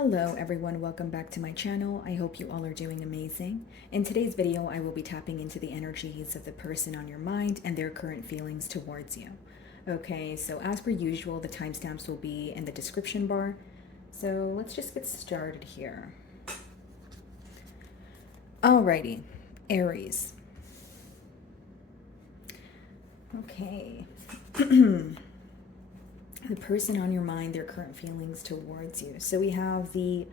Hello everyone, welcome back to my channel. I hope you all are doing amazing. In today's video, I will be tapping into the energies of the person on your mind and their current feelings towards you. Okay, so as per usual, the timestamps will be in the description bar. So let's just get started here. Alrighty, Aries. Okay. The person on your mind, their current feelings towards you. So we have the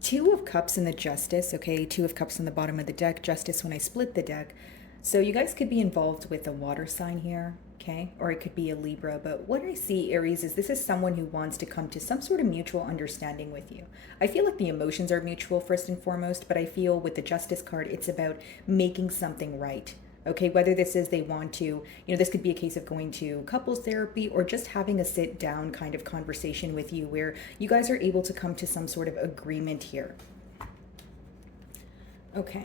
Two of Cups and the Justice, okay? Two of Cups on the bottom of the deck, Justice when I split the deck. So you guys could be involved with a water sign here, okay? Or it could be a Libra. But what I see, Aries, is this is someone who wants to come to some sort of mutual understanding with you. I feel like the emotions are mutual first and foremost, but I feel with the Justice card, it's about making something right. Okay, whether this is they want to, this could be a case of going to couples therapy or just having a sit down kind of conversation with you where you guys are able to come to some sort of agreement here. Okay.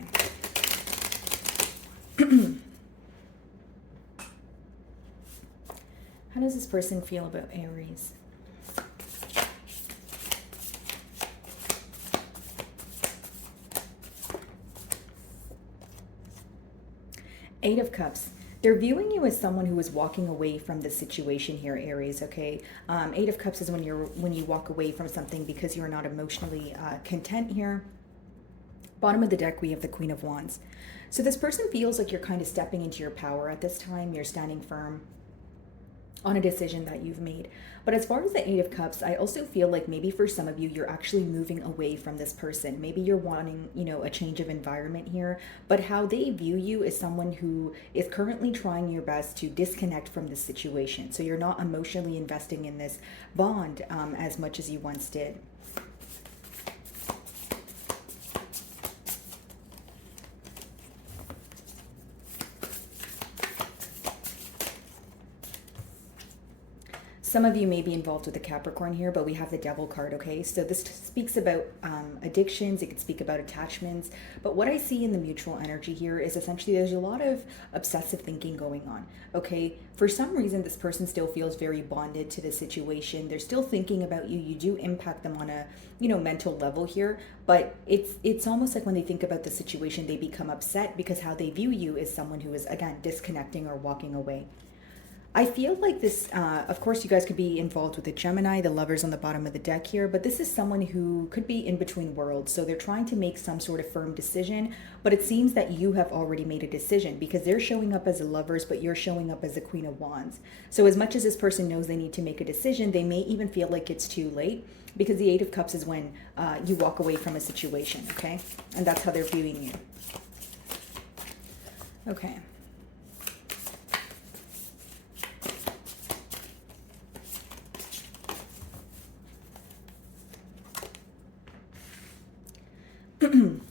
How does this person feel about Aries? Eight of Cups. They're viewing you as someone who is walking away from the situation here, Aries, okay? Eight of Cups is when you walk away from something because you're not emotionally content here. Bottom of the deck, we have the Queen of Wands. So this person feels like you're kind of stepping into your power at this time. You're standing firm on a decision that you've made. But as far as the Eight of Cups, I also feel like maybe for some of you, you're actually moving away from this person. Maybe you're wanting, a change of environment here, but how they view you is someone who is currently trying your best to disconnect from this situation. So you're not emotionally investing in this bond as much as you once did. Some of you may be involved with the Capricorn here, but we have the Devil card, okay? So this speaks about addictions. It could speak about attachments. But what I see in the mutual energy here is essentially there's a lot of obsessive thinking going on, okay? For some reason, this person still feels very bonded to the situation. They're still thinking about you. You do impact them on a, mental level here. But it's almost like when they think about the situation, they become upset because how they view you is someone who is, again, disconnecting or walking away. I feel like this, of course, you guys could be involved with the Gemini, the lovers on the bottom of the deck here, but this is someone who could be in between worlds. So they're trying to make some sort of firm decision, but it seems that you have already made a decision because they're showing up as the lovers, but you're showing up as the Queen of Wands. So as much as this person knows they need to make a decision, they may even feel like it's too late because the Eight of Cups is when you walk away from a situation, okay? And that's how they're viewing you. Okay.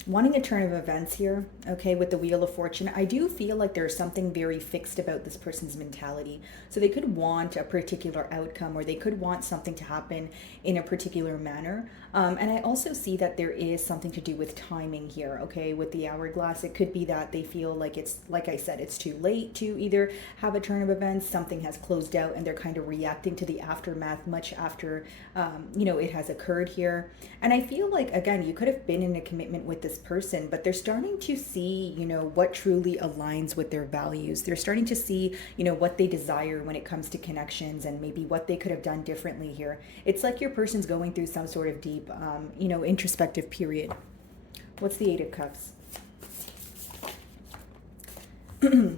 Wanting a turn of events here, okay, with the Wheel of Fortune, I do feel like there's something very fixed about this person's mentality. So they could want a particular outcome or they could want something to happen in a particular manner. And I also see that there is something to do with timing here, okay, with the hourglass. It could be that they feel like it's, like I said, it's too late to either have a turn of events, something has closed out and they're kind of reacting to the aftermath much after, it has occurred here. And I feel like, again, you could have been in a commitment with this person, but they're starting to see, what truly aligns with their values. They're starting to see, what they desire when it comes to connections and maybe what they could have done differently here. It's like your person's going through some sort of deep, introspective period. What's the Eight of Cups?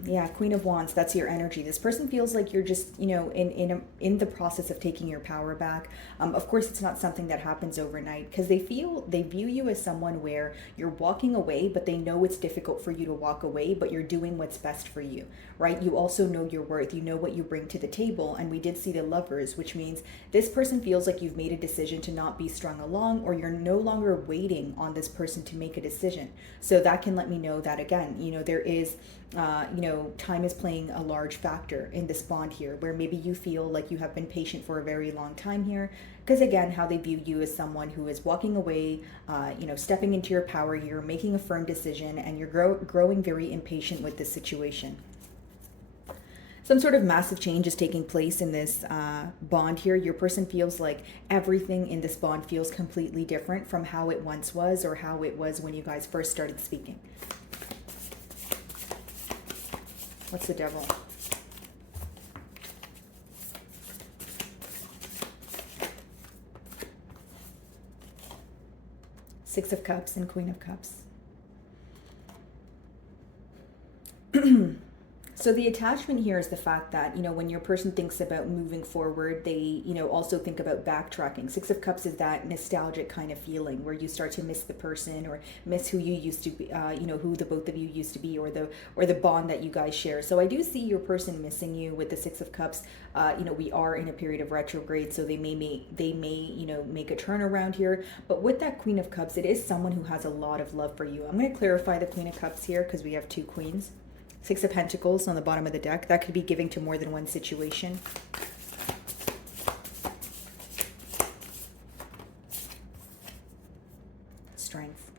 Yeah, Queen of Wands, that's your energy. This person feels like you're just, in the process of taking your power back. Of course, it's not something that happens overnight because they view you as someone where you're walking away, but they know it's difficult for you to walk away, but you're doing what's best for you, right? You also know your worth. You know what you bring to the table. And we did see the Lovers, which means this person feels like you've made a decision to not be strung along or you're no longer waiting on this person to make a decision. So that can let me know that, again, there is time is playing a large factor in this bond here, where maybe you feel like you have been patient for a very long time here. Because again, how they view you as someone who is walking away, stepping into your power here, making a firm decision, and you're growing very impatient with this situation. Some sort of massive change is taking place in this bond here. Your person feels like everything in this bond feels completely different from how it once was or how it was when you guys first started speaking. What's the devil? Six of Cups and Queen of Cups. So the attachment here is the fact that, when your person thinks about moving forward, they, also think about backtracking. Six of Cups is that nostalgic kind of feeling where you start to miss the person or miss who you used to be, who the both of you used to be, or the bond that you guys share. So I do see your person missing you with the Six of Cups. We are in a period of retrograde, so they may make a turnaround here. But with that Queen of Cups, it is someone who has a lot of love for you. I'm going to clarify the Queen of Cups here because we have two queens. Six of Pentacles on the bottom of the deck. That could be giving to more than one situation. Strength.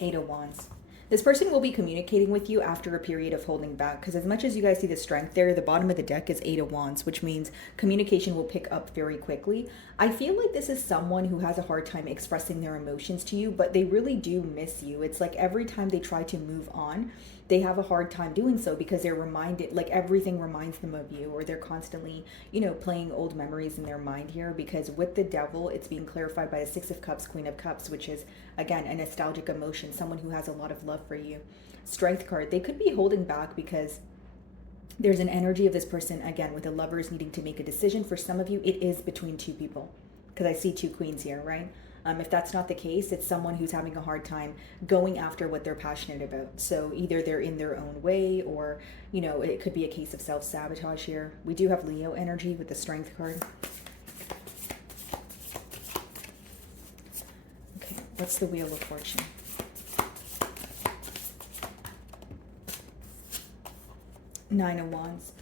Eight of Wands. This person will be communicating with you after a period of holding back, because as much as you guys see the strength there, the bottom of the deck is Eight of Wands, which means communication will pick up very quickly. I feel like this is someone who has a hard time expressing their emotions to you, but they really do miss you. It's like every time they try to move on, they have a hard time doing so because they're reminded, like everything reminds them of you, or they're constantly, playing old memories in their mind here. Because with the Devil, it's being clarified by the Six of Cups, Queen of Cups, which is, again, a nostalgic emotion, someone who has a lot of love for you. Strength card, they could be holding back because there's an energy of this person, again, with the Lovers needing to make a decision. For some of you, it is between two people, because I see two queens here, right? If that's not the case, it's someone who's having a hard time going after what they're passionate about. So either they're in their own way, or, it could be a case of self-sabotage here. We do have Leo energy with the Strength card. Okay, what's the Wheel of Fortune? Nine of Wands.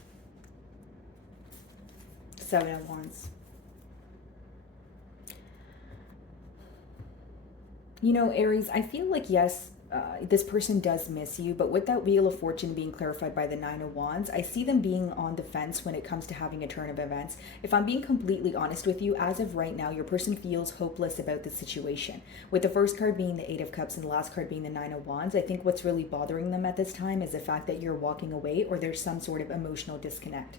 Seven of Wands. Aries, I feel like, yes, this person does miss you, but with that Wheel of Fortune being clarified by the Nine of Wands, I see them being on the fence when it comes to having a turn of events. If I'm being completely honest with you, as of right now, your person feels hopeless about the situation. With the first card being the Eight of Cups and the last card being the Nine of Wands, I think what's really bothering them at this time is the fact that you're walking away, or there's some sort of emotional disconnect.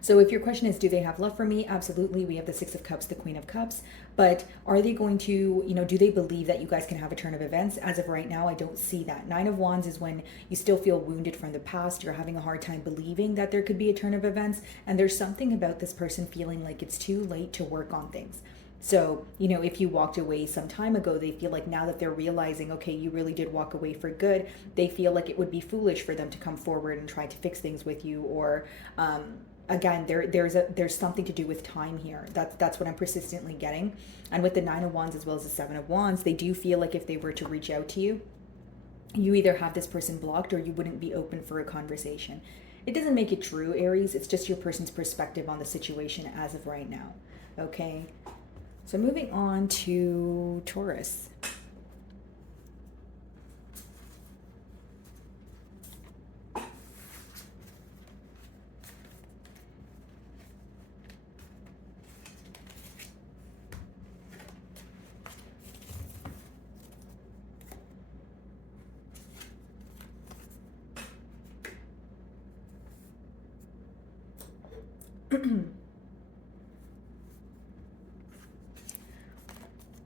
So if your question is, do they have love for me? Absolutely. We have the Six of Cups, the Queen of Cups. But are they going to, do they believe that you guys can have a turn of events? As of right now, I don't see that. Nine of Wands is when you still feel wounded from the past. You're having a hard time believing that there could be a turn of events. And there's something about this person feeling like it's too late to work on things. So, if you walked away some time ago, they feel like now that they're realizing, okay, you really did walk away for good, they feel like it would be foolish for them to come forward and try to fix things with you, or, again, there's something to do with time here. That's what I'm persistently getting. And with the Nine of Wands as well as the Seven of Wands, they do feel like if they were to reach out to you, you either have this person blocked or you wouldn't be open for a conversation. It doesn't make it true, Aries. It's just your person's perspective on the situation as of right now. Okay. So moving on to Taurus.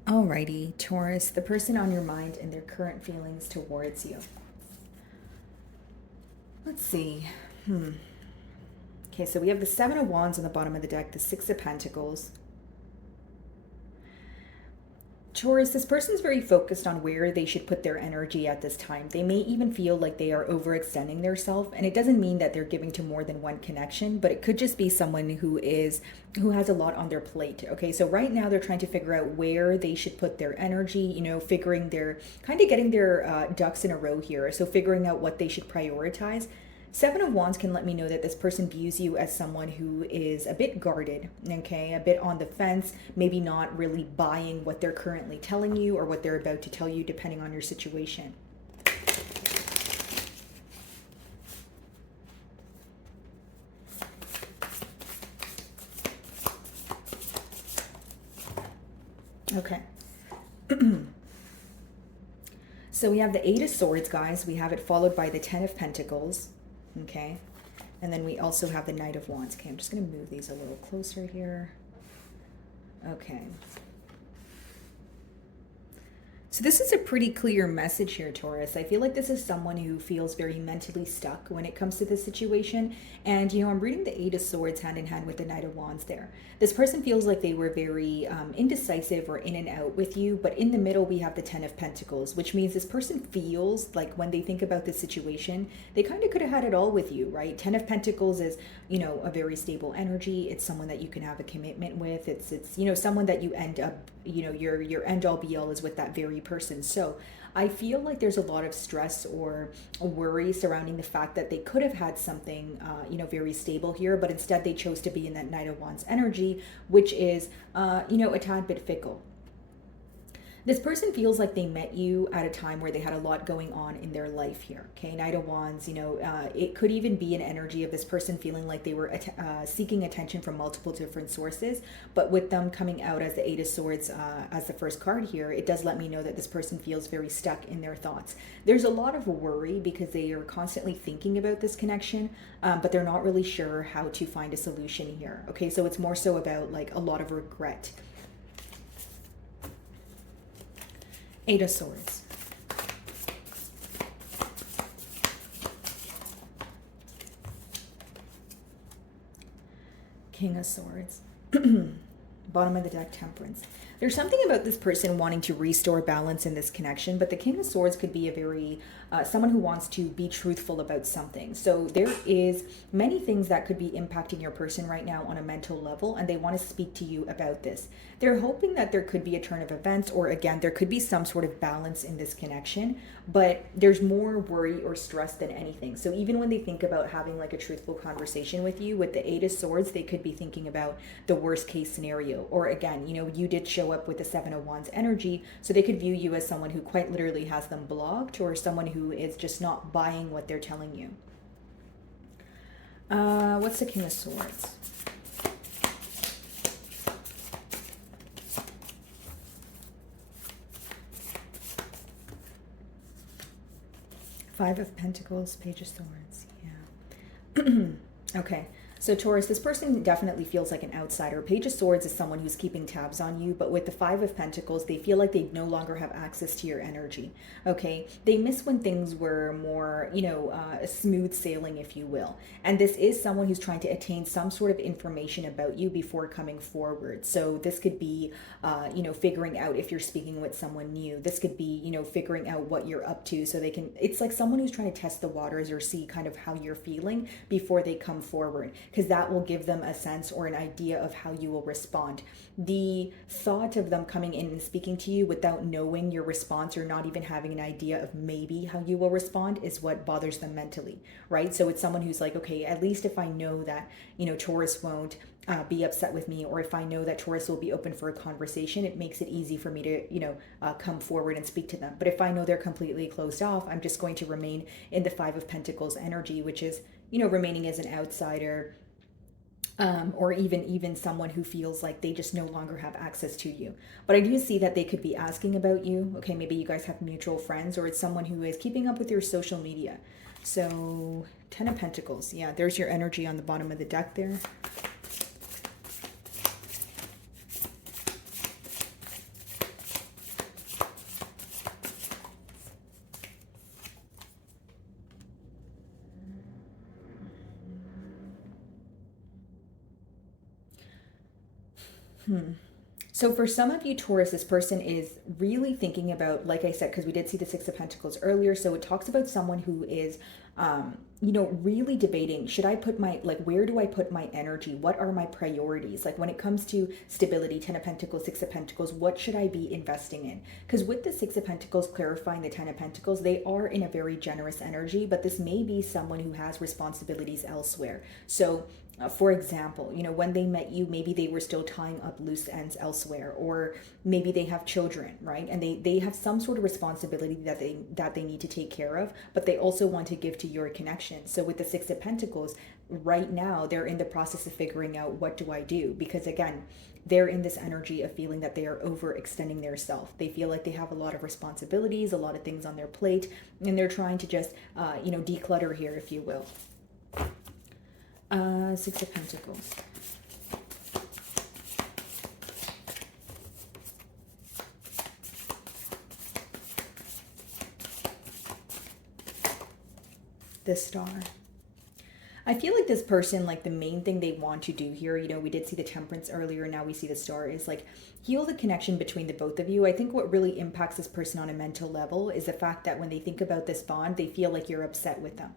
Alrighty, Taurus, the person on your mind and their current feelings towards you. Let's see. Okay, so we have the Seven of Wands on the bottom of the deck, the Six of Pentacles. Taurus, this person's very focused on where they should put their energy at this time. They may even feel like they are overextending themselves, and it doesn't mean that they're giving to more than one connection, but it could just be someone who has a lot on their plate. Okay, so right now they're trying to figure out where they should put their energy, figuring their, kind of getting their ducks in a row here. So figuring out what they should prioritize. Seven of Wands can let me know that this person views you as someone who is a bit guarded, okay, a bit on the fence, maybe not really buying what they're currently telling you or what they're about to tell you, depending on your situation. Okay. So we have the Eight of Swords, guys. We have it followed by the Ten of Pentacles. Okay. And then we also have the Knight of Wands. Okay, I'm just going to move these a little closer here. Okay. So this is a pretty clear message here, Taurus. I feel like this is someone who feels very mentally stuck when it comes to this situation. And, you know, I'm reading the Eight of Swords hand in hand with the Knight of Wands there. This person feels like they were very indecisive or in and out with you. But in the middle, we have the Ten of Pentacles, which means this person feels like when they think about this situation, they kind of could have had it all with you, right? Ten of Pentacles is, you know, a very stable energy. It's someone that you can have a commitment with. It's you know, someone that you end up, you know, your end all be all is with that very person. So I feel like there's a lot of stress or worry surrounding the fact that they could have had something, you know, very stable here, but instead they chose to be in that Knight of Wands energy, which is, you know, a tad bit fickle. This person feels like they met you at a time where they had a lot going on in their life here. Okay, Knight of Wands, you know, it could even be an energy of this person feeling like they were seeking attention from multiple different sources. But with them coming out as the Eight of Swords as the first card here, it does let me know that this person feels very stuck in their thoughts. There's a lot of worry because they are constantly thinking about this connection, but they're not really sure how to find a solution here. Okay, so it's more so about like a lot of regret. Eight of Swords. King of Swords. Bottom of the deck, Temperance. There's something about this person wanting to restore balance in this connection, but the King of Swords could be a very someone who wants to be truthful about something. So there is many things that could be impacting your person right now on a mental level, and they want to speak to you about this. They're hoping that there could be a turn of events, or again, there could be some sort of balance in this connection, but there's more worry or stress than anything. So even when they think about having like a truthful conversation with you, with the Eight of Swords, they could be thinking about the worst case scenario. Or again, you know, you did show up with the Seven of Wands energy, so they could view you as someone who quite literally has them blocked, or someone who is just not buying what they're telling you. What's the King of Swords? Five of Pentacles, Page of Swords. Yeah. Okay. So Taurus, this person definitely feels like an outsider. Page of Swords is someone who's keeping tabs on you, but with the Five of Pentacles, they feel like they no longer have access to your energy, okay? They miss when things were more, you know, smooth sailing, if you will. And this is someone who's trying to attain some sort of information about you before coming forward. So this could be, you know, figuring out if you're speaking with someone new. This could be, you know, figuring out what you're up to so they can, it's like someone who's trying to test the waters or see kind of how you're feeling before they come forward, because that will give them a sense or an idea of how you will respond. The thought of them coming in and speaking to you without knowing your response or not even having an idea of maybe how you will respond is what bothers them mentally, right? So it's someone who's like, okay, at least if I know that, you know, Taurus won't be upset with me, or if I know that Taurus will be open for a conversation, it makes it easy for me to, you know, come forward and speak to them. But if I know they're completely closed off, I'm just going to remain in the Five of Pentacles energy, which is, you know, remaining as an outsider, or even someone who feels like they just no longer have access to you. But I do see that they could be asking about you. Okay, maybe you guys have mutual friends, or it's someone who is keeping up with your social media. So Ten of Pentacles. Yeah, there's your energy on the bottom of the deck there. So for some of you, Taurus, this person is really thinking about, like I said, because we did see the Six of Pentacles earlier. So it talks about someone who is, you know, really debating, should I put my, like, where do I put my energy? What are my priorities? Like when it comes to stability, Ten of Pentacles, Six of Pentacles, what should I be investing in? Because with the Six of Pentacles clarifying the Ten of Pentacles, they are in a very generous energy, but this may be someone who has responsibilities elsewhere. So for example, you know, when they met you, maybe they were still tying up loose ends elsewhere, or maybe they have children, right? And they have some sort of responsibility that they need to take care of, but they also want to give to your connection. So with the Six of Pentacles, right now they're in the process of figuring out, what do I do? Because again, they're in this energy of feeling that they are overextending their self. They feel like they have a lot of responsibilities, a lot of things on their plate, and they're trying to just, declutter here, if you will. Six of Pentacles. The Star. I feel like this person, like the main thing they want to do here, we did see the Temperance earlier, now we see the Star, is like heal the connection between the both of you. I think what really impacts this person on a mental level is the fact that when they think about this bond, they feel like you're upset with them.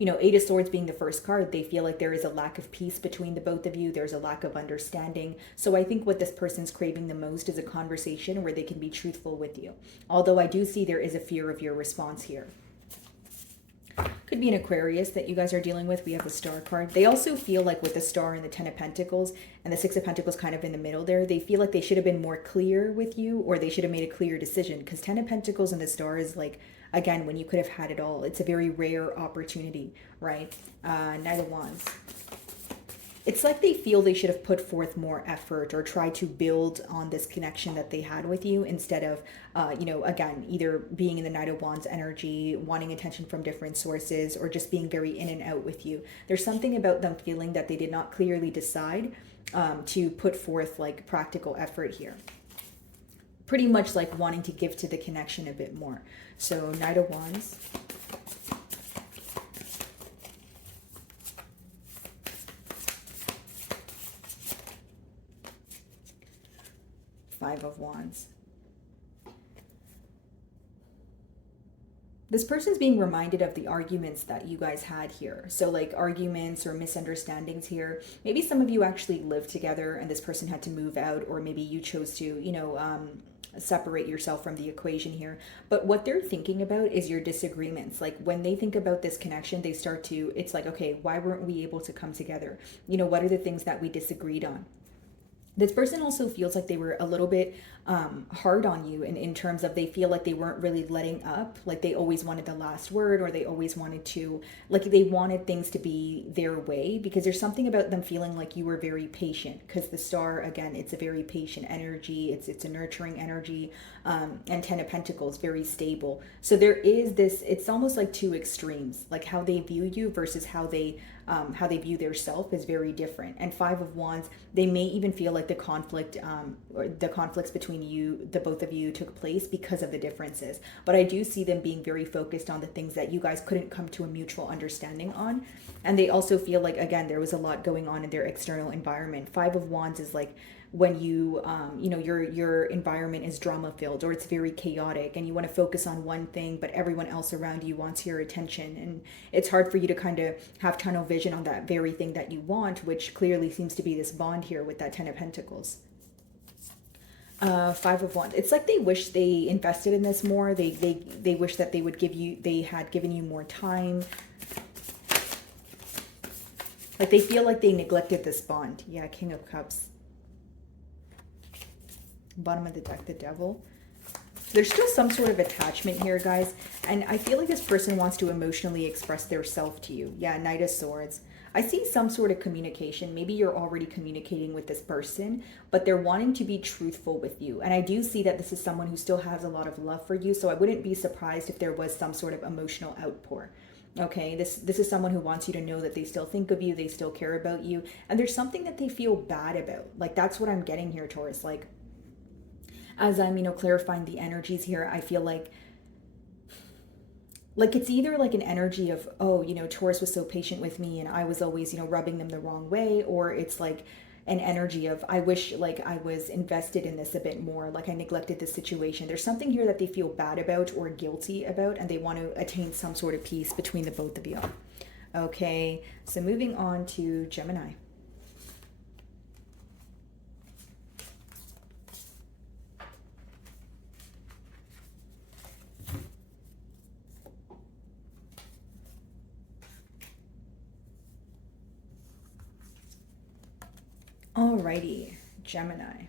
Eight of Swords being the first card, they feel like there is a lack of peace between the both of you. There's a lack of understanding. So I think what this person's craving the most is a conversation where they can be truthful with you. Although I do see there is a fear of your response here. Could be an Aquarius that you guys are dealing with. We have the Star card. They also feel like with the Star and the Ten of Pentacles and the Six of Pentacles kind of in the middle there, they feel like they should have been more clear with you, or they should have made a clear decision, because Ten of Pentacles and the Star is like, again, when you could have had it all. It's a very rare opportunity, right? Knight of Wands. It's like they feel they should have put forth more effort or tried to build on this connection that they had with you, instead of, again, either being in the Knight of Wands energy, wanting attention from different sources, or just being very in and out with you. There's something about them feeling that they did not clearly decide to put forth like practical effort here. Pretty much like wanting to give to the connection a bit more. So Knight of Wands. Five of Wands. This person's being reminded of the arguments that you guys had here. So like arguments or misunderstandings here. Maybe some of you actually live together and this person had to move out, or maybe you chose to, separate yourself from the equation here. But what they're thinking about is your disagreements. Like when they think about this connection, they start to, it's like, okay, why weren't we able to come together? What are the things that we disagreed on? This person also feels like they were a little bit hard on you in terms of they feel like they weren't really letting up. Like they always wanted the last word, or they always wanted to, like they wanted things to be their way, because there's something about them feeling like you were very patient, because the Star, again, it's a very patient energy. It's a nurturing energy. And Ten of Pentacles, very stable. So there is this, it's almost like two extremes, like how they view you versus how they view their self is very different. And Five of Wands, they may even feel like the conflict or the conflicts between you, the both of you, took place because of the differences. But I do see them being very focused on the things that you guys couldn't come to a mutual understanding on. And they also feel like, again, there was a lot going on in their external environment. Five of Wands is like when you, your environment is drama filled, or it's very chaotic, and you want to focus on one thing, but everyone else around you wants your attention. And it's hard for you to kind of have tunnel vision on that very thing that you want, which clearly seems to be this bond here with that Ten of Pentacles. Five of Wands. It's like they wish they invested in this more. They wish that they had given you more time. Like they feel like they neglected this bond. Yeah, King of Cups. Bottom of the deck, the Devil. There's still some sort of attachment here, guys. And I feel like this person wants to emotionally express their self to you. Yeah, Knight of Swords. I see some sort of communication. Maybe you're already communicating with this person, but they're wanting to be truthful with you. And I do see that this is someone who still has a lot of love for you. So I wouldn't be surprised if there was some sort of emotional outpour. Okay, this is someone who wants you to know that they still think of you, they still care about you, and there's something that they feel bad about. Like that's what I'm getting here, Taurus. Like as I'm, clarifying the energies here, I feel like it's either like an energy of, oh, Taurus was so patient with me and I was always, rubbing them the wrong way, or it's like an energy of, I wish like I was invested in this a bit more, like I neglected this situation. There's something here that they feel bad about or guilty about, and they want to attain some sort of peace between the both of you. Okay, so moving on to Gemini. Alrighty, Gemini.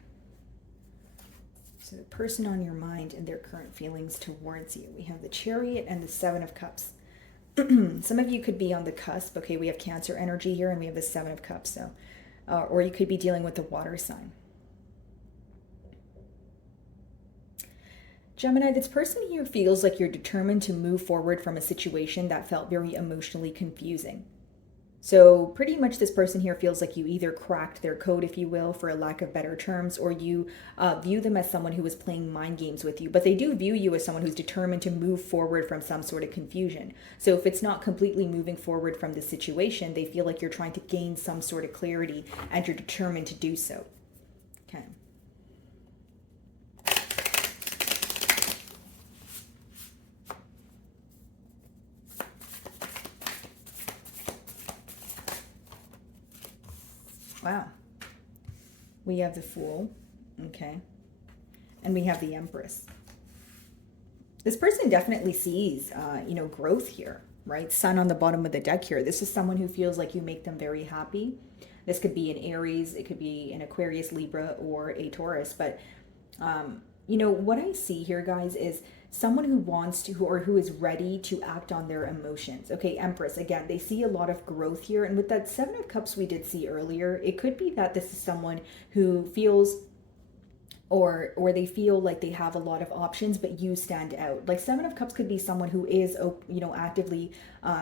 So the person on your mind and their current feelings towards you. We have the Chariot and the Seven of Cups. Some of you could be on the cusp. Okay, we have Cancer energy here, and we have the Seven of Cups. So, or you could be dealing with the water sign. Gemini, this person here feels like you're determined to move forward from a situation that felt very emotionally confusing. So pretty much this person here feels like you either cracked their code, if you will, for a lack of better terms, or you view them as someone who is playing mind games with you. But they do view you as someone who's determined to move forward from some sort of confusion. So if it's not completely moving forward from the situation, they feel like you're trying to gain some sort of clarity and you're determined to do so. Okay. Wow. We have the Fool, okay, and we have the Empress. This person definitely sees, growth here, right? Sun on the bottom of the deck here. This is someone who feels like you make them very happy. This could be an Aries, it could be an Aquarius, Libra, or a Taurus. But, what I see here, guys, is someone who wants to, or who is ready to act on their emotions. Okay, Empress, again, they see a lot of growth here. And with that Seven of Cups we did see earlier, it could be that this is someone who feels or they feel like they have a lot of options, but you stand out. Like Seven of Cups could be someone who is, actively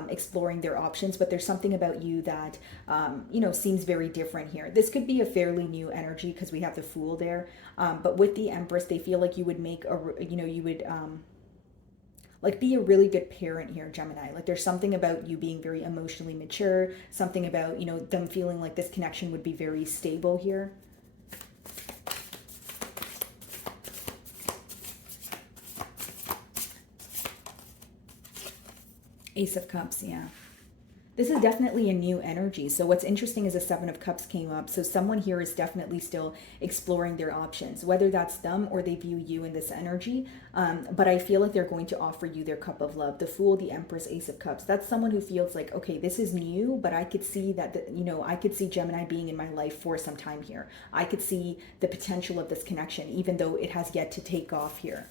exploring their options, but there's something about you that, seems very different here. This could be a fairly new energy because we have the Fool there. But with the Empress, they feel like you would make be a really good parent here, Gemini. Like there's something about you being very emotionally mature, something about, them feeling like this connection would be very stable here. Ace of Cups, yeah. This is definitely a new energy. So what's interesting is the Seven of Cups came up. So someone here is definitely still exploring their options, whether that's them or they view you in this energy. But I feel like they're going to offer you their cup of love. The Fool, the Empress, Ace of Cups. That's someone who feels like, okay, this is new, but I could see that, I could see Gemini being in my life for some time here. I could see the potential of this connection, even though it has yet to take off here.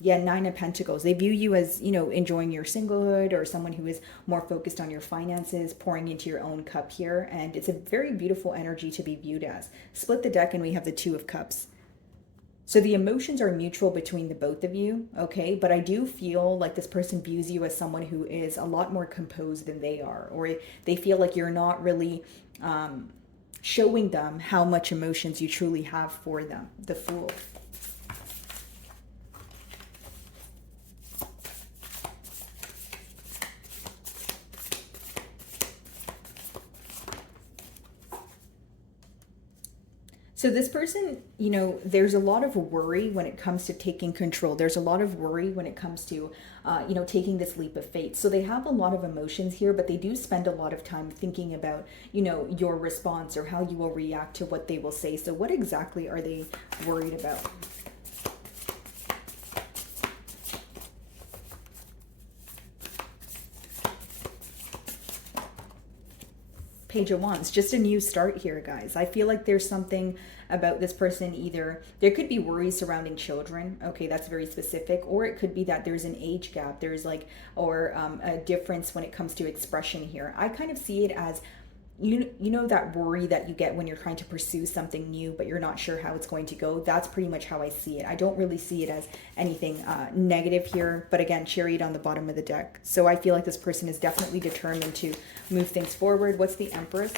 Yeah, Nine of Pentacles. They view you as, enjoying your singlehood or someone who is more focused on your finances, pouring into your own cup here. And it's a very beautiful energy to be viewed as. Split the deck and we have the Two of Cups. So the emotions are mutual between the both of you, okay? But I do feel like this person views you as someone who is a lot more composed than they are. Or they feel like you're not really showing them how much emotions you truly have for them. The Fool. So this person, there's a lot of worry when it comes to taking control. There's a lot of worry when it comes to, taking this leap of faith. So they have a lot of emotions here, but they do spend a lot of time thinking about, your response or how you will react to what they will say. So what exactly are they worried about? Page of Wands, just a new start here, guys. I feel like there's something about this person. Either there could be worries surrounding children, okay, that's very specific, or it could be that there's an age gap, there's a difference when it comes to expression here. I kind of see it as that worry that you get when you're trying to pursue something new, but you're not sure how it's going to go. That's pretty much how I see it. I don't really see it as anything negative here, but again, Chariot on the bottom of the deck. So I feel like this person is definitely determined to move things forward. What's the Empress?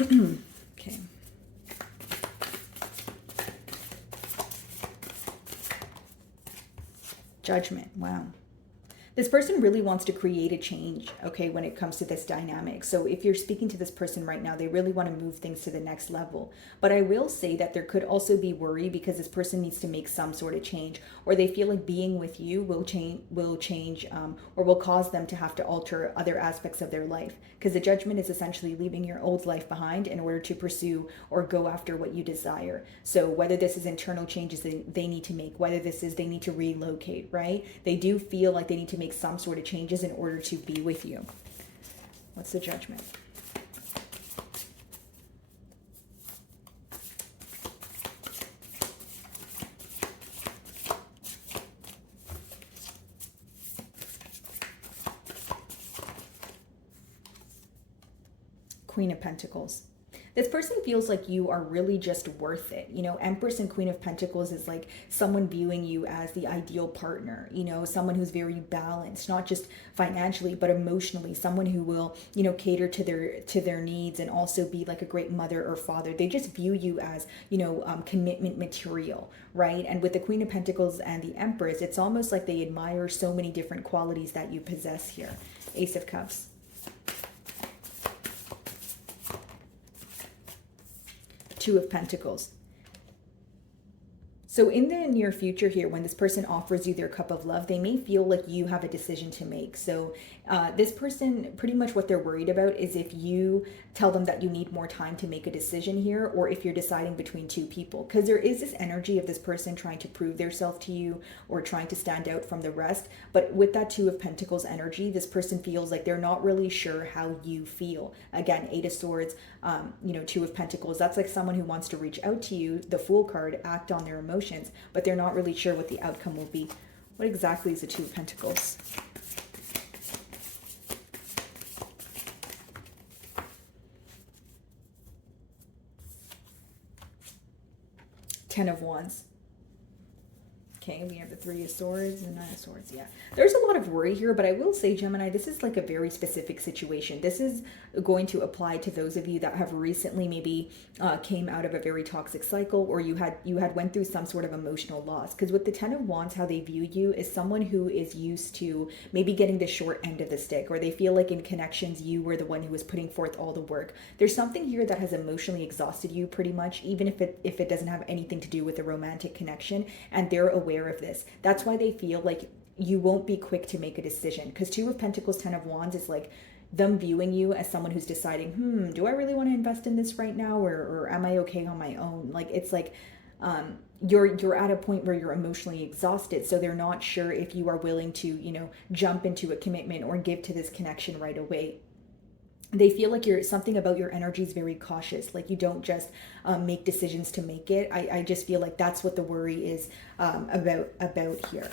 Okay. Judgment. Wow. This person really wants to create a change, okay, when it comes to this dynamic. So if you're speaking to this person right now, they really want to move things to the next level. But I will say that there could also be worry because this person needs to make some sort of change, or they feel like being with you will change, or will cause them to have to alter other aspects of their life. Because the Judgment is essentially leaving your old life behind in order to pursue or go after what you desire. So whether this is internal changes they need to make, whether this is they need to relocate, right? They do feel like they need to make some sort of changes in order to be with you. What's the Judgment? Queen of Pentacles. This person feels like you are really just worth it. You know, Empress and Queen of Pentacles is like someone viewing you as the ideal partner, you know, someone who's very balanced, not just financially, but emotionally, someone who will, you know, cater to their needs and also be like a great mother or father. They just view you as, you know, commitment material, right? And with the Queen of Pentacles and the Empress, it's almost like they admire so many different qualities that you possess here. Ace of Cups. Two of Pentacles. So in the near future here, when this person offers you their cup of love, they may feel like you have a decision to make. So this person, pretty much what they're worried about is if you tell them that you need more time to make a decision here, or if you're deciding between two people. Because there is this energy of this person trying to prove themselves to you or trying to stand out from the rest. But with that Two of Pentacles energy, this person feels like they're not really sure how you feel. Again, Eight of Swords, you know, Two of Pentacles. That's like someone who wants to reach out to you, the Fool card, act on their emotions, but they're not really sure what the outcome will be. What exactly is the Two of Pentacles? Ten of Wands. Okay, we have the Three of Swords and the Nine of Swords. Yeah, there's a lot of worry here, but I will say, Gemini, this is like a very specific situation. This is going to apply to those of you that have recently maybe came out of a very toxic cycle, or you had went through some sort of emotional loss. Because with the Ten of Wands, how they view you is someone who is used to maybe getting the short end of the stick, or they feel like in connections you were the one who was putting forth all the work. There's something here that has emotionally exhausted you pretty much, even if it doesn't have anything to do with a romantic connection, and they're aware of this. That's why they feel like you won't be quick to make a decision, because Two of Pentacles, Ten of Wands is like them viewing you as someone who's deciding, do I really want to invest in this right now, or am I okay on my own? Like, it's like you're at a point where you're emotionally exhausted, so they're not sure if you are willing to, you know, jump into a commitment or give to this connection right away. They feel like something about your energy is very cautious. Like you don't just make decisions to make it. I just feel like that's what the worry is about here.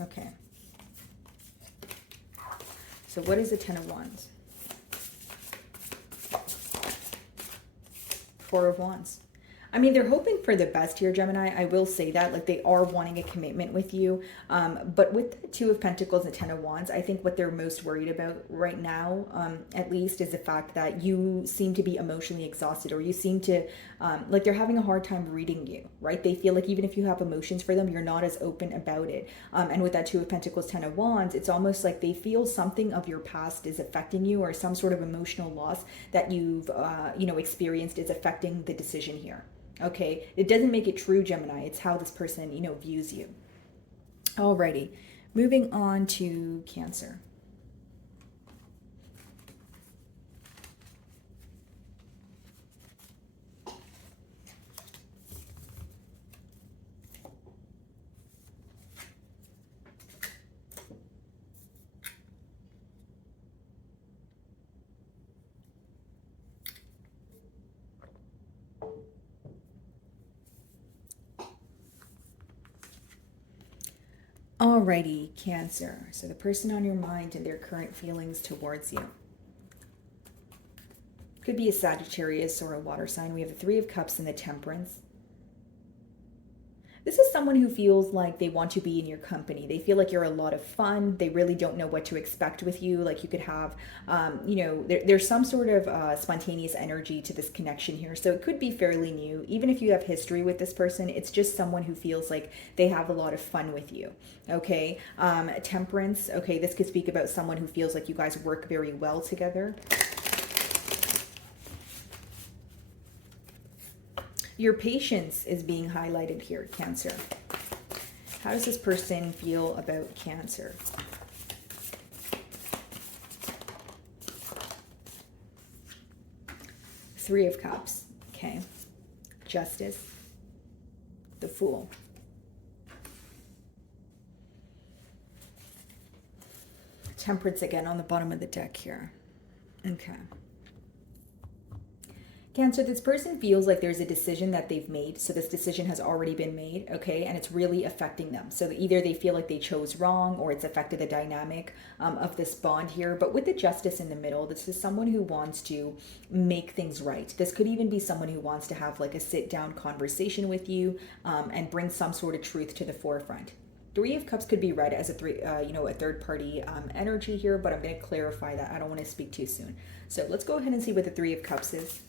Okay. So what is the Ten of Wands? Four of Wands. I mean, they're hoping for the best here, Gemini. I will say that, like, they are wanting a commitment with you. But with the Two of Pentacles and the Ten of Wands, I think what they're most worried about right now, at least, is the fact that you seem to be emotionally exhausted, or you seem to, like, they're having a hard time reading you, right? They feel like even if you have emotions for them, you're not as open about it. And with that Two of Pentacles, Ten of Wands, it's almost like they feel something of your past is affecting you, or some sort of emotional loss that you've, you know, experienced is affecting the decision here. Okay, it doesn't make it true, Gemini. It's how this person, you know, views you. Alrighty, moving on to Cancer. Alrighty, Cancer. So the person on your mind and their current feelings towards you. Could be a Sagittarius or a water sign. We have the Three of Cups and the Temperance. This is someone who feels like they want to be in your company. They feel like you're a lot of fun. They really don't know what to expect with you. Like you could have, you know, there's some sort of spontaneous energy to this connection here. So it could be fairly new. Even if you have history with this person, it's just someone who feels like they have a lot of fun with you. Okay. Temperance. Okay. This could speak about someone who feels like you guys work very well together. Your patience is being highlighted here, Cancer. How does this person feel about Cancer? Three of Cups. Okay. Justice. The Fool. Temperance again on the bottom of the deck here. Okay. Cancer, this person feels like there's a decision that they've made. So this decision has already been made, okay? And it's really affecting them. So either they feel like they chose wrong or it's affected the dynamic of this bond here. But with the Justice in the middle, this is someone who wants to make things right. This could even be someone who wants to have like a sit down conversation with you and bring some sort of truth to the forefront. Three of Cups could be read as a third party energy here, but I'm going to clarify that. I don't want to speak too soon. So let's go ahead and see what the Three of Cups is.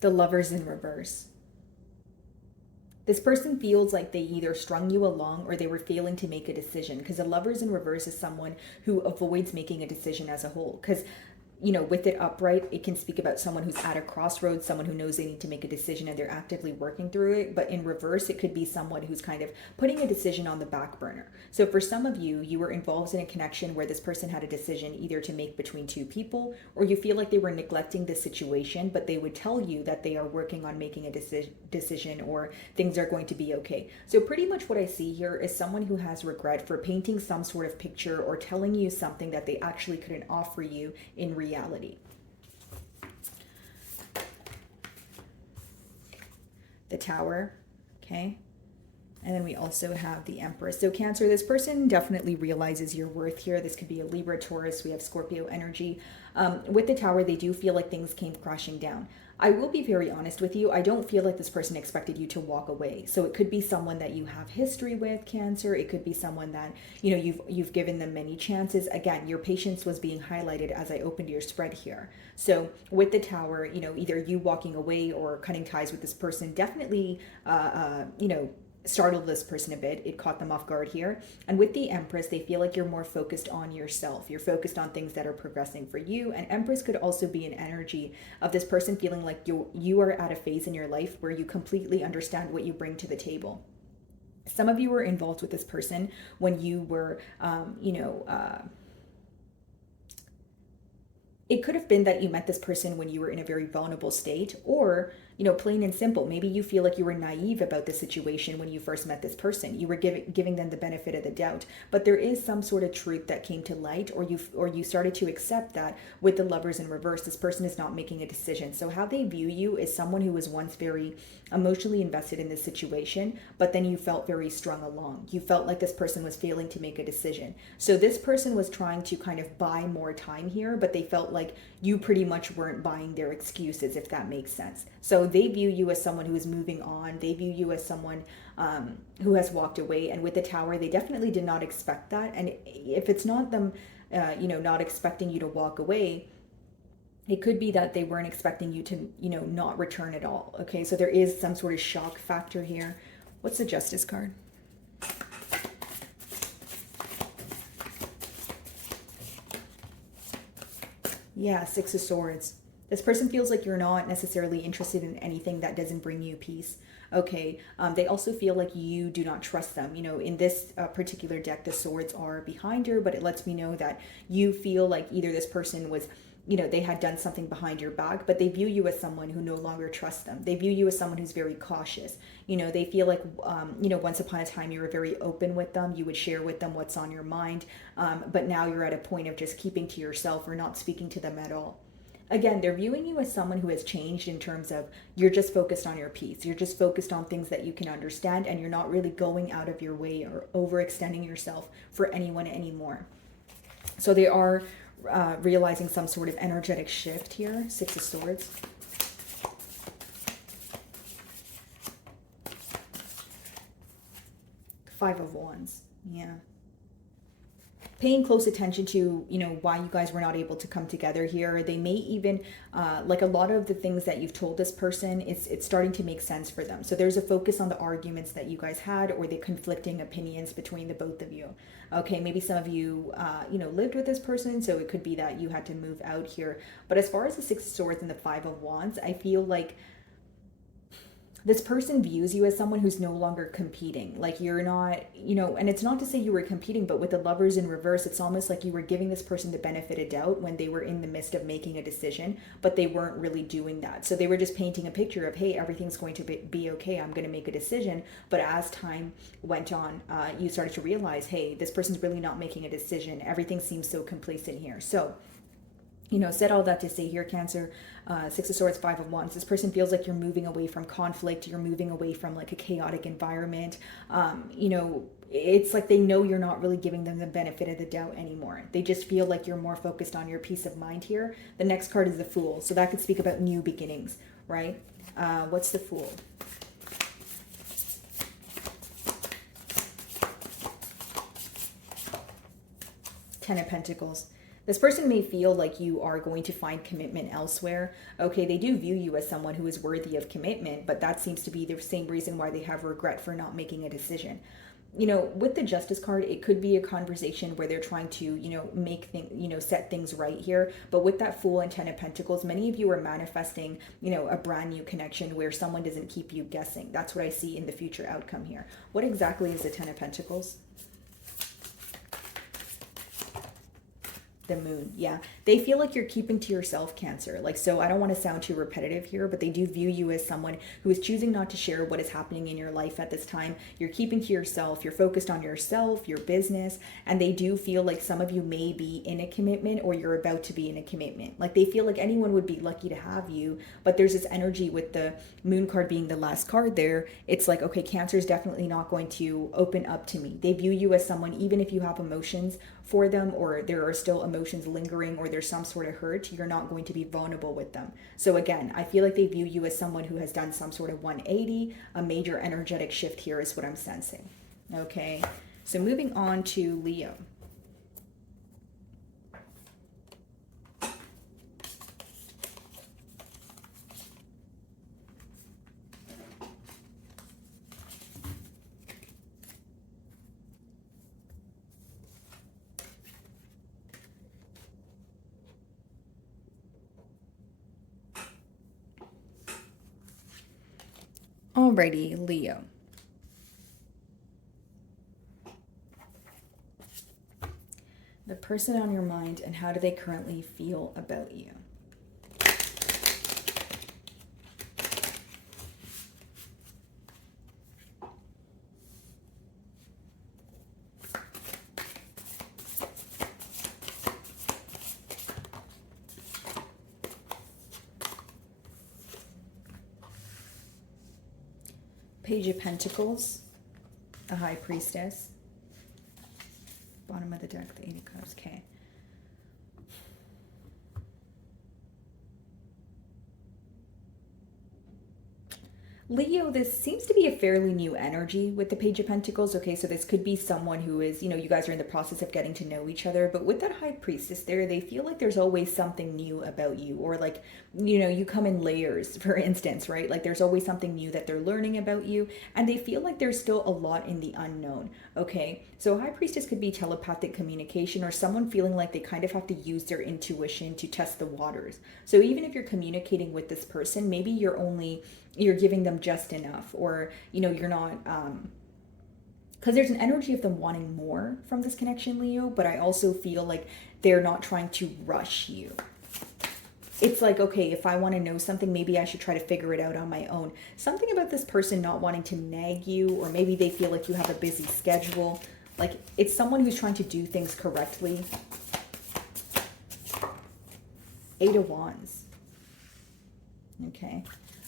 The Lovers in reverse. This person feels like they either strung you along or they were failing to make a decision, because the Lovers in reverse is someone who avoids making a decision as a whole. Because with it upright, it can speak about someone who's at a crossroads, someone who knows they need to make a decision and they're actively working through it. But in reverse, it could be someone who's kind of putting a decision on the back burner. So for some of you, you were involved in a connection where this person had a decision either to make between two people, or you feel like they were neglecting the situation, but they would tell you that they are working on making a decision or things are going to be okay. So pretty much what I see here is someone who has regret for painting some sort of picture or telling you something that they actually couldn't offer you in reality. The Tower, okay? And then we also have the Empress. So Cancer, this person definitely realizes your worth here. This could be a Libra, Taurus. We have Scorpio energy. With the Tower, they do feel like things came crashing down. I will be very honest with you. I don't feel like this person expected you to walk away. So it could be someone that you have history with, Cancer. It could be someone that, you've given them many chances. Again, your patience was being highlighted as I opened your spread here. So with the Tower, either you walking away or cutting ties with this person definitely, startled this person a bit. It caught them off guard here. And with the Empress, they feel like you're more focused on yourself. You're focused on things that are progressing for you. And Empress could also be an energy of this person feeling like you are at a phase in your life where you completely understand what you bring to the table. Some of you were involved with this person when you were, it could have been that you met this person when you were in a very vulnerable state, or, plain and simple, maybe you feel like you were naive about the situation when you first met this person. You were giving them the benefit of the doubt, but there is some sort of truth that came to light, or you started to accept that with the Lovers in reverse, this person is not making a decision. So how they view you is someone who was once very emotionally invested in this situation, but then you felt very strung along. You felt like this person was failing to make a decision. So this person was trying to kind of buy more time here, but they felt like you pretty much weren't buying their excuses, if that makes sense. So they view you as someone who is moving on. They view you as someone who has walked away. And with the Tower, they definitely did not expect that. And if it's not them, not expecting you to walk away, it could be that they weren't expecting you to, not return at all. Okay, so there is some sort of shock factor here. What's the Justice card? Yeah, Six of Swords. This person feels like you're not necessarily interested in anything that doesn't bring you peace. Okay, they also feel like you do not trust them. In this particular deck, the swords are behind her, but it lets me know that you feel like either this person was, they had done something behind your back, but they view you as someone who no longer trusts them. They view you as someone who's very cautious. They feel like, once upon a time you were very open with them. You would share with them what's on your mind. But now you're at a point of just keeping to yourself or not speaking to them at all. Again, they're viewing you as someone who has changed in terms of you're just focused on your peace. You're just focused on things that you can understand, and you're not really going out of your way or overextending yourself for anyone anymore. So they are realizing some sort of energetic shift here. Six of Swords. Five of Wands. Yeah. Paying close attention to, why you guys were not able to come together here. They may even, like a lot of the things that you've told this person, it's starting to make sense for them. So there's a focus on the arguments that you guys had or the conflicting opinions between the both of you. Okay, maybe some of you, lived with this person, so it could be that you had to move out here. But as far as the Six of Swords and the Five of Wands, I feel like this person views you as someone who's no longer competing. Like you're not, and it's not to say you were competing, but with the lovers in reverse, it's almost like you were giving this person the benefit of doubt when they were in the midst of making a decision, but they weren't really doing that. So they were just painting a picture of, hey, everything's going to be okay. I'm going to make a decision. But as time went on, you started to realize, hey, this person's really not making a decision. Everything seems so complacent here. So, said all that to say here, Cancer, Six of Swords, Five of Wands, this person feels like you're moving away from conflict. You're moving away from like a chaotic environment. It's like they know you're not really giving them the benefit of the doubt anymore. They just feel like you're more focused on your peace of mind here. The next card is the Fool. So that could speak about new beginnings, right? What's the Fool? Ten of Pentacles. This person may feel like you are going to find commitment elsewhere. Okay, they do view you as someone who is worthy of commitment, but that seems to be the same reason why they have regret for not making a decision. With the Justice card, it could be a conversation where they're trying to, make things, set things right here. But with that Fool and Ten of Pentacles, many of you are manifesting, a brand new connection where someone doesn't keep you guessing. That's what I see in the future outcome here. What exactly is the Ten of Pentacles? The Moon. Yeah, they feel like you're keeping to yourself, Cancer. So I don't want to sound too repetitive here, but they do view you as someone who is choosing not to share what is happening in your life at this time. You're keeping to yourself. You're focused on yourself, your business, and they do feel like some of you may be in a commitment or you're about to be in a commitment. Like they feel like anyone would be lucky to have you, but there's this energy with the Moon card being the last card there. It's like, okay, Cancer is definitely not going to open up to me. They view you as someone, even if you have emotions for them or there are still emotions lingering or there's some sort of hurt, you're not going to be vulnerable with them. So again, I feel like they view you as someone who has done some sort of 180, a major energetic shift here is what I'm sensing. Okay, so moving on to Leo. Alrighty, Leo. The person on your mind and how do they currently feel about you? Page of Pentacles, the High Priestess, bottom of the deck, the Eight of Cups. Okay. Leo, this seems to be a fairly new energy with the Page of Pentacles. Okay, so this could be someone who is, you guys are in the process of getting to know each other. But with that High Priestess there, they feel like there's always something new about you. Or like, you come in layers, for instance, right? Like there's always something new that they're learning about you. And they feel like there's still a lot in the unknown. Okay, so High Priestess could be telepathic communication or someone feeling like they kind of have to use their intuition to test the waters. So even if you're communicating with this person, maybe you're giving them just enough, or you're not because there's an energy of them wanting more from this connection, Leo, but I also feel like they're not trying to rush you. It's like, okay, if I want to know something, maybe I should try to figure it out on my own. Something about this person not wanting to nag you, or maybe they feel like you have a busy schedule. Like it's someone who's trying to do things correctly. Eight of Wands. Okay.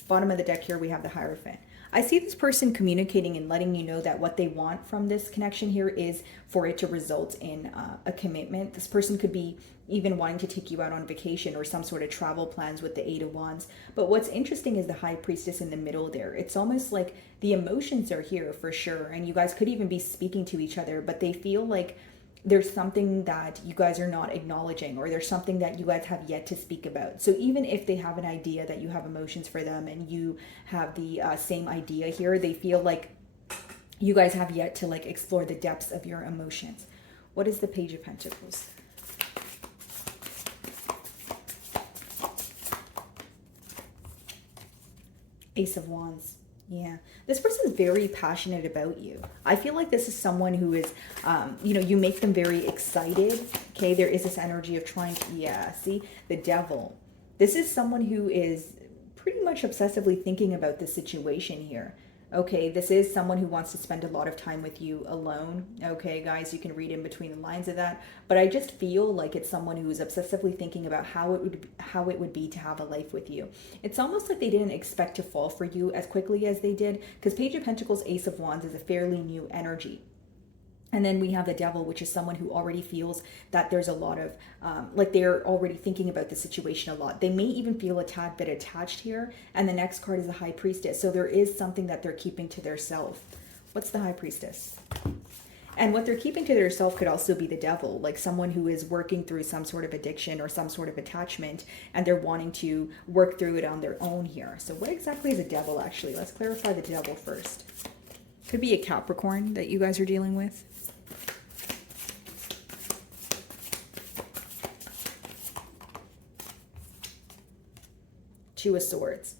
Bottom of the deck here, we have the Hierophant. I see this person communicating and letting you know that what they want from this connection here is for it to result in a commitment. This person could be even wanting to take you out on vacation or some sort of travel plans with the Eight of Wands. But what's interesting is the High Priestess in the middle there. It's almost like the emotions are here for sure. And you guys could even be speaking to each other, but they feel like there's something that you guys are not acknowledging, or there's something that you guys have yet to speak about. So even if they have an idea that you have emotions for them and you have the same idea here, they feel like you guys have yet to like explore the depths of your emotions. What is the Page of Pentacles? Ace of Wands. Yeah, this person's very passionate about you. I feel like this is someone who is, you make them very excited. Okay, there is this energy of trying to, yeah, see, the devil. This is someone who is pretty much obsessively thinking about the situation here. Okay, this is someone who wants to spend a lot of time with you alone. Okay, guys, you can read in between the lines of that. But I just feel like it's someone who is obsessively thinking about how it would be to have a life with you. It's almost like they didn't expect to fall for you as quickly as they did, because Page of Pentacles, Ace of Wands is a fairly new energy. And then we have the devil, which is someone who already feels that there's a lot of, like they're already thinking about the situation a lot. They may even feel a tad bit attached here. And the next card is the High Priestess. So there is something that they're keeping to their self. What's the High Priestess? And what they're keeping to their self could also be the devil, like someone who is working through some sort of addiction or some sort of attachment, and they're wanting to work through it on their own here. So what exactly is a devil, actually? Let's clarify the devil first. Could be a Capricorn that you guys are dealing with. Two of Swords.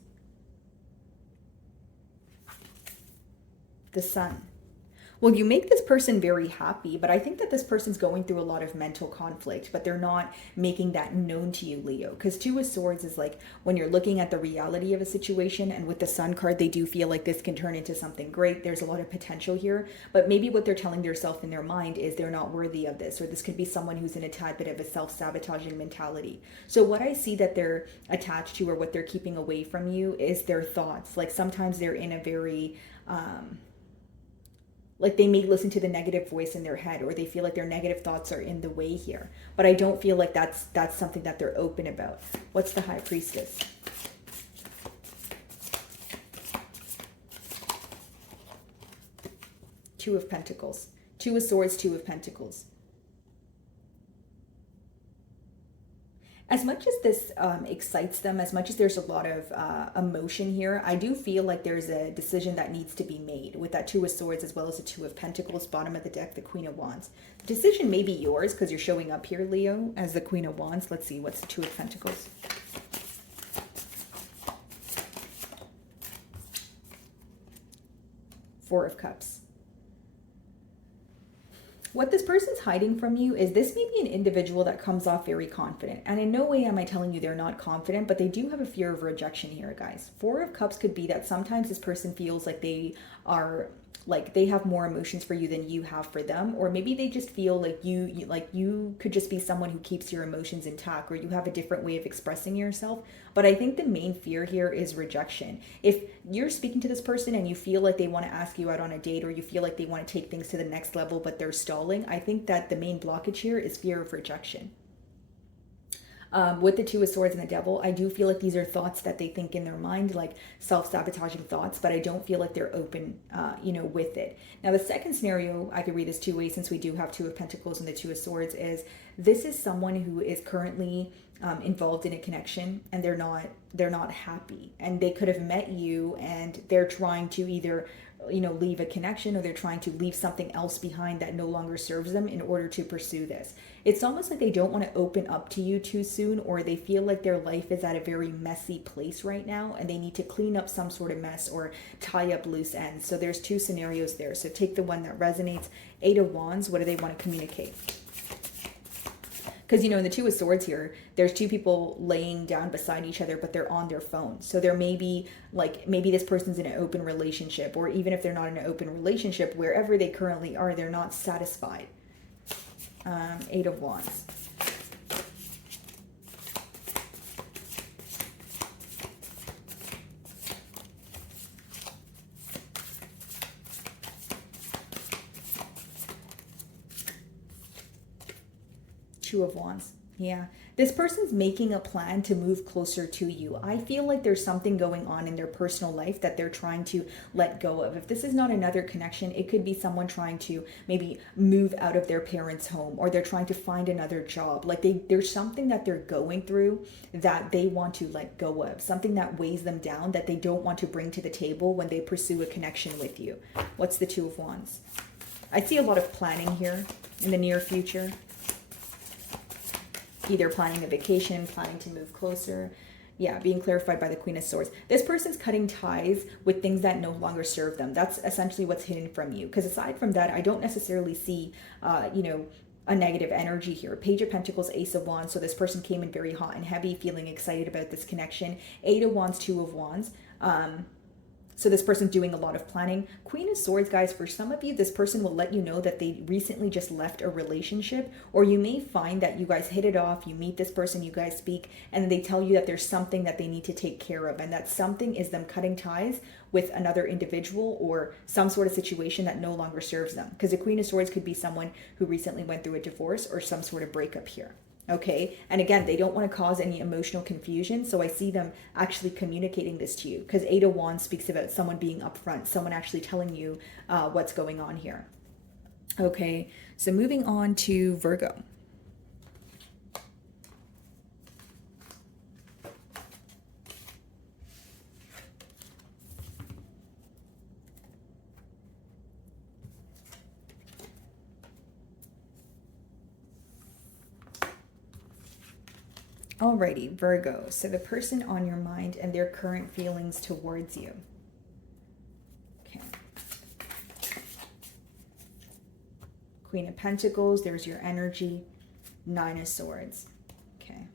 The Sun. Well, you make this person very happy, but I think that this person's going through a lot of mental conflict, but they're not making that known to you, Leo. Because Two of Swords is like when you're looking at the reality of a situation, and with the Sun card, they do feel like this can turn into something great. There's a lot of potential here, but maybe what they're telling themselves in their mind is they're not worthy of this, or this could be someone who's in a tad bit of a self-sabotaging mentality. So what I see that they're attached to, or what they're keeping away from you, is their thoughts. Like sometimes they're in a very... like they may listen to the negative voice in their head, or they feel like their negative thoughts are in the way here. But I don't feel like that's something that they're open about. What's the High Priestess? Two of Pentacles. Two of Swords, Two of Pentacles. As much as this excites them, as much as there's a lot of emotion here, I do feel like there's a decision that needs to be made with that Two of Swords as well as the Two of Pentacles, bottom of the deck, the Queen of Wands. The decision may be yours because you're showing up here, Leo, as the Queen of Wands. Let's see, what's the Two of Pentacles? Four of Cups. What this person's hiding from you is this may be an individual that comes off very confident. And in no way am I telling you they're not confident, but they do have a fear of rejection here, guys. Four of Cups could be that sometimes this person feels like they are, like they have more emotions for you than you have for them, or maybe they just feel like you could just be someone who keeps your emotions intact, or you have a different way of expressing yourself. But I think the main fear here is rejection. If you're speaking to this person and you feel like they want to ask you out on a date, or you feel like they want to take things to the next level but they're stalling, I think that the main blockage here is fear of rejection. With the Two of Swords and the Devil, I do feel like these are thoughts that they think in their mind, like self-sabotaging thoughts, but I don't feel like they're open, with it. Now, the second scenario, I could read this two ways since we do have Two of Pentacles and the Two of Swords, is this is someone who is currently involved in a connection and they're not happy, and they could have met you and they're trying to either leave a connection, or they're trying to leave something else behind that no longer serves them in order to pursue this. It's almost like they don't want to open up to you too soon, or they feel like their life is at a very messy place right now and they need to clean up some sort of mess or tie up loose ends. So there's two scenarios there. So take the one that resonates. Eight of Wands, what do they want to communicate? Because, in the Two of Swords here, there's two people laying down beside each other, but they're on their phone. So there may be, maybe this person's in an open relationship, or even if they're not in an open relationship, wherever they currently are, they're not satisfied. Eight of Wands. Two of Wands. Yeah. This person's making a plan to move closer to you. I feel like there's something going on in their personal life that they're trying to let go of. If this is not another connection, it could be someone trying to maybe move out of their parents' home, or they're trying to find another job. Like there's something that they're going through that they want to let go of, something that weighs them down that they don't want to bring to the table when they pursue a connection with you. What's the Two of Wands? I see a lot of planning here in the near future. Either planning a vacation, planning to move closer. Yeah, being clarified by the Queen of Swords. This person's cutting ties with things that no longer serve them. That's essentially what's hidden from you. Because aside from that, I don't necessarily see, a negative energy here. Page of Pentacles, Ace of Wands. So this person came in very hot and heavy, feeling excited about this connection. Eight of Wands, Two of Wands. So this person's doing a lot of planning. Queen of Swords, guys, for some of you, this person will let you know that they recently just left a relationship, or you may find that you guys hit it off, you meet this person, you guys speak, and they tell you that there's something that they need to take care of, and that something is them cutting ties with another individual or some sort of situation that no longer serves them. Because the Queen of Swords could be someone who recently went through a divorce or some sort of breakup here. Okay, and again, they don't want to cause any emotional confusion, so I see them actually communicating this to you, because Eight of Wands speaks about someone being upfront, someone actually telling you what's going on here. Okay, so moving on to Virgo. Alrighty, Virgo. So the person on your mind and their current feelings towards you. Okay. Queen of Pentacles, there's your energy. Nine of Swords. Okay.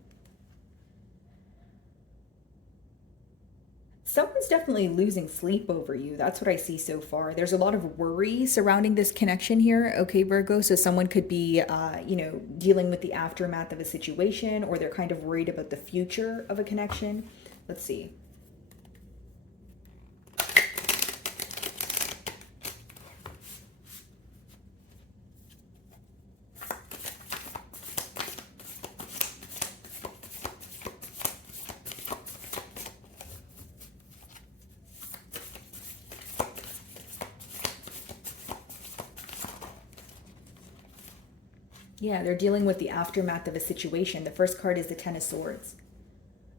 Someone's definitely losing sleep over you. That's what I see so far. There's a lot of worry surrounding this connection here. Okay, Virgo. So someone could be, dealing with the aftermath of a situation, or they're kind of worried about the future of a connection. Let's see. Yeah, they're dealing with the aftermath of a situation. The first card is the Ten of Swords.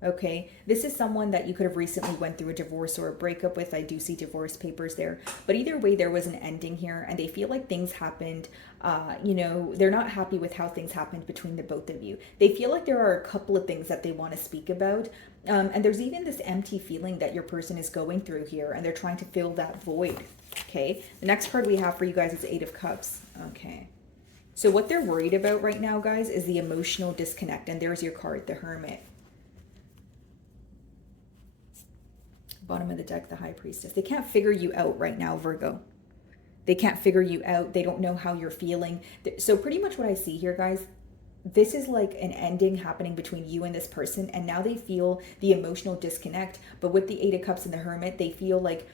Okay, this is someone that you could have recently went through a divorce or a breakup with. I do see divorce papers there. But either way, there was an ending here, and they feel like things happened. They're not happy with how things happened between the both of you. They feel like there are a couple of things that they want to speak about. And there's even this empty feeling that your person is going through here, and they're trying to fill that void. Okay, the next card we have for you guys is Eight of Cups. Okay. So what they're worried about right now, guys, is the emotional disconnect. And there's your card, the Hermit. Bottom of the deck, the High Priestess. They can't figure you out right now, Virgo. They can't figure you out. They don't know how you're feeling. So pretty much what I see here, guys, this is like an ending happening between you and this person. And now they feel the emotional disconnect. But with the Eight of Cups and the Hermit, they feel like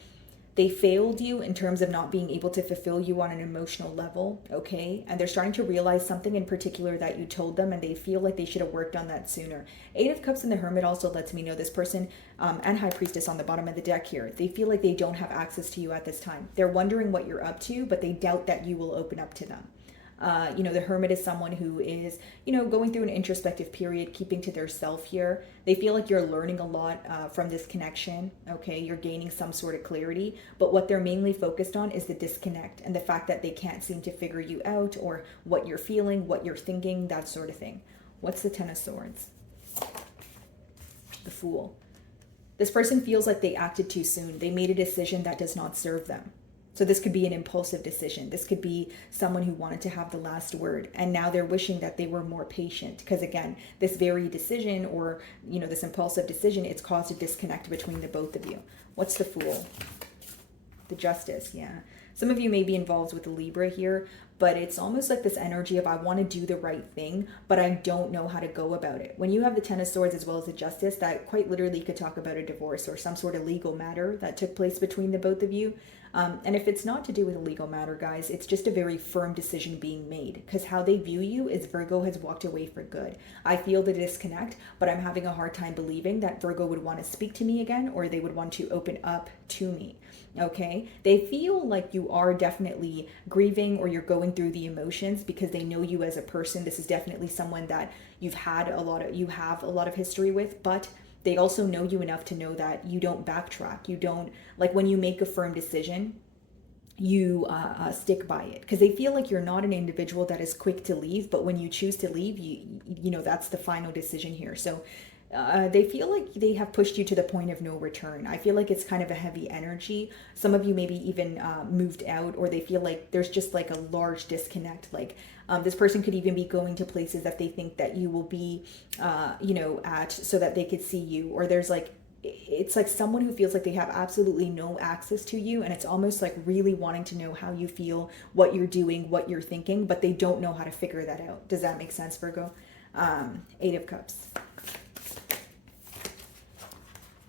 they failed you in terms of not being able to fulfill you on an emotional level, okay? And they're starting to realize something in particular that you told them, and they feel like they should have worked on that sooner. Eight of Cups and the Hermit also lets me know this person, and High Priestess on the bottom of the deck here, they feel like they don't have access to you at this time. They're wondering what you're up to, but they doubt that you will open up to them. The Hermit is someone who is, going through an introspective period, keeping to their self here. They feel like you're learning a lot from this connection, okay? You're gaining some sort of clarity, but what they're mainly focused on is the disconnect and the fact that they can't seem to figure you out, or what you're feeling, what you're thinking, that sort of thing. What's the Ten of Swords? The Fool. This person feels like they acted too soon. They made a decision that does not serve them. So this could be an impulsive decision. This could be someone who wanted to have the last word, and now they're wishing that they were more patient, because again, this very decision, or this impulsive decision, it's caused a disconnect between the both of you. What's the Fool? The Justice. Yeah. Some of you may be involved with the Libra here, but it's almost like this energy of, I want to do the right thing, but I don't know how to go about it. When you have the Ten of Swords as well as the Justice, that quite literally could talk about a divorce or some sort of legal matter that took place between the both of you. And if it's not to do with a legal matter, guys, it's just a very firm decision being made, because how they view you is Virgo has walked away for good. I feel the disconnect, but I'm having a hard time believing that Virgo would want to speak to me again, or they would want to open up to me. Okay, they feel like you are definitely grieving, or you're going through the emotions, because they know you as a person. This is definitely someone that you have a lot of history with, but they also know you enough to know that you don't backtrack. You don't, like, when you make a firm decision, you stick by it, because they feel like you're not an individual that is quick to leave, but when you choose to leave, you know that's the final decision here. So they feel like they have pushed you to the point of no return. I feel like it's kind of a heavy energy. Some of you maybe even moved out, or they feel like there's just like a large disconnect. Like this person could even be going to places that they think that you will be, you know, at, so that they could see you. Or there's like, it's like someone who feels like they have absolutely no access to you, and it's almost like really wanting to know how you feel, what you're doing, what you're thinking, but they don't know how to figure that out. Does that make sense, Virgo? Eight of Cups.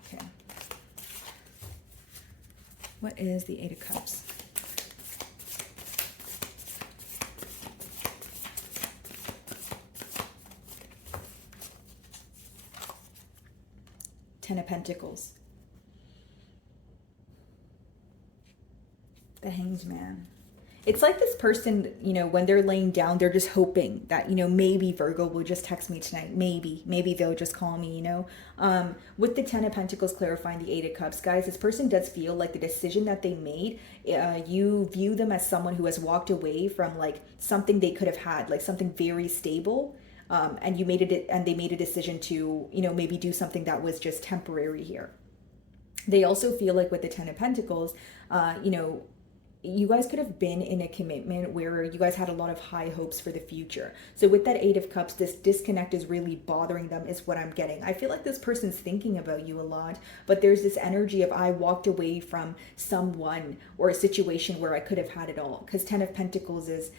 Okay. What is the Eight of Cups? Ten of Pentacles. The Hanged Man. It's like this person, you know, when they're laying down, they're just hoping that, you know, maybe Virgo will just text me tonight. Maybe they'll just call me, you know. With the Ten of Pentacles clarifying the Eight of Cups, guys, this person does feel like the decision that they made, you view them as someone who has walked away from like something they could have had, like something very stable. And you made it, and they made a decision to, you know, maybe do something that was just temporary here. They also feel like with the Ten of Pentacles, you know, you guys could have been in a commitment where you guys had a lot of high hopes for the future. So with that Eight of Cups, this disconnect is really bothering them, is what I'm getting. I feel like this person's thinking about you a lot, but there's this energy of, I walked away from someone or a situation where I could have had it all. Because Ten of Pentacles is,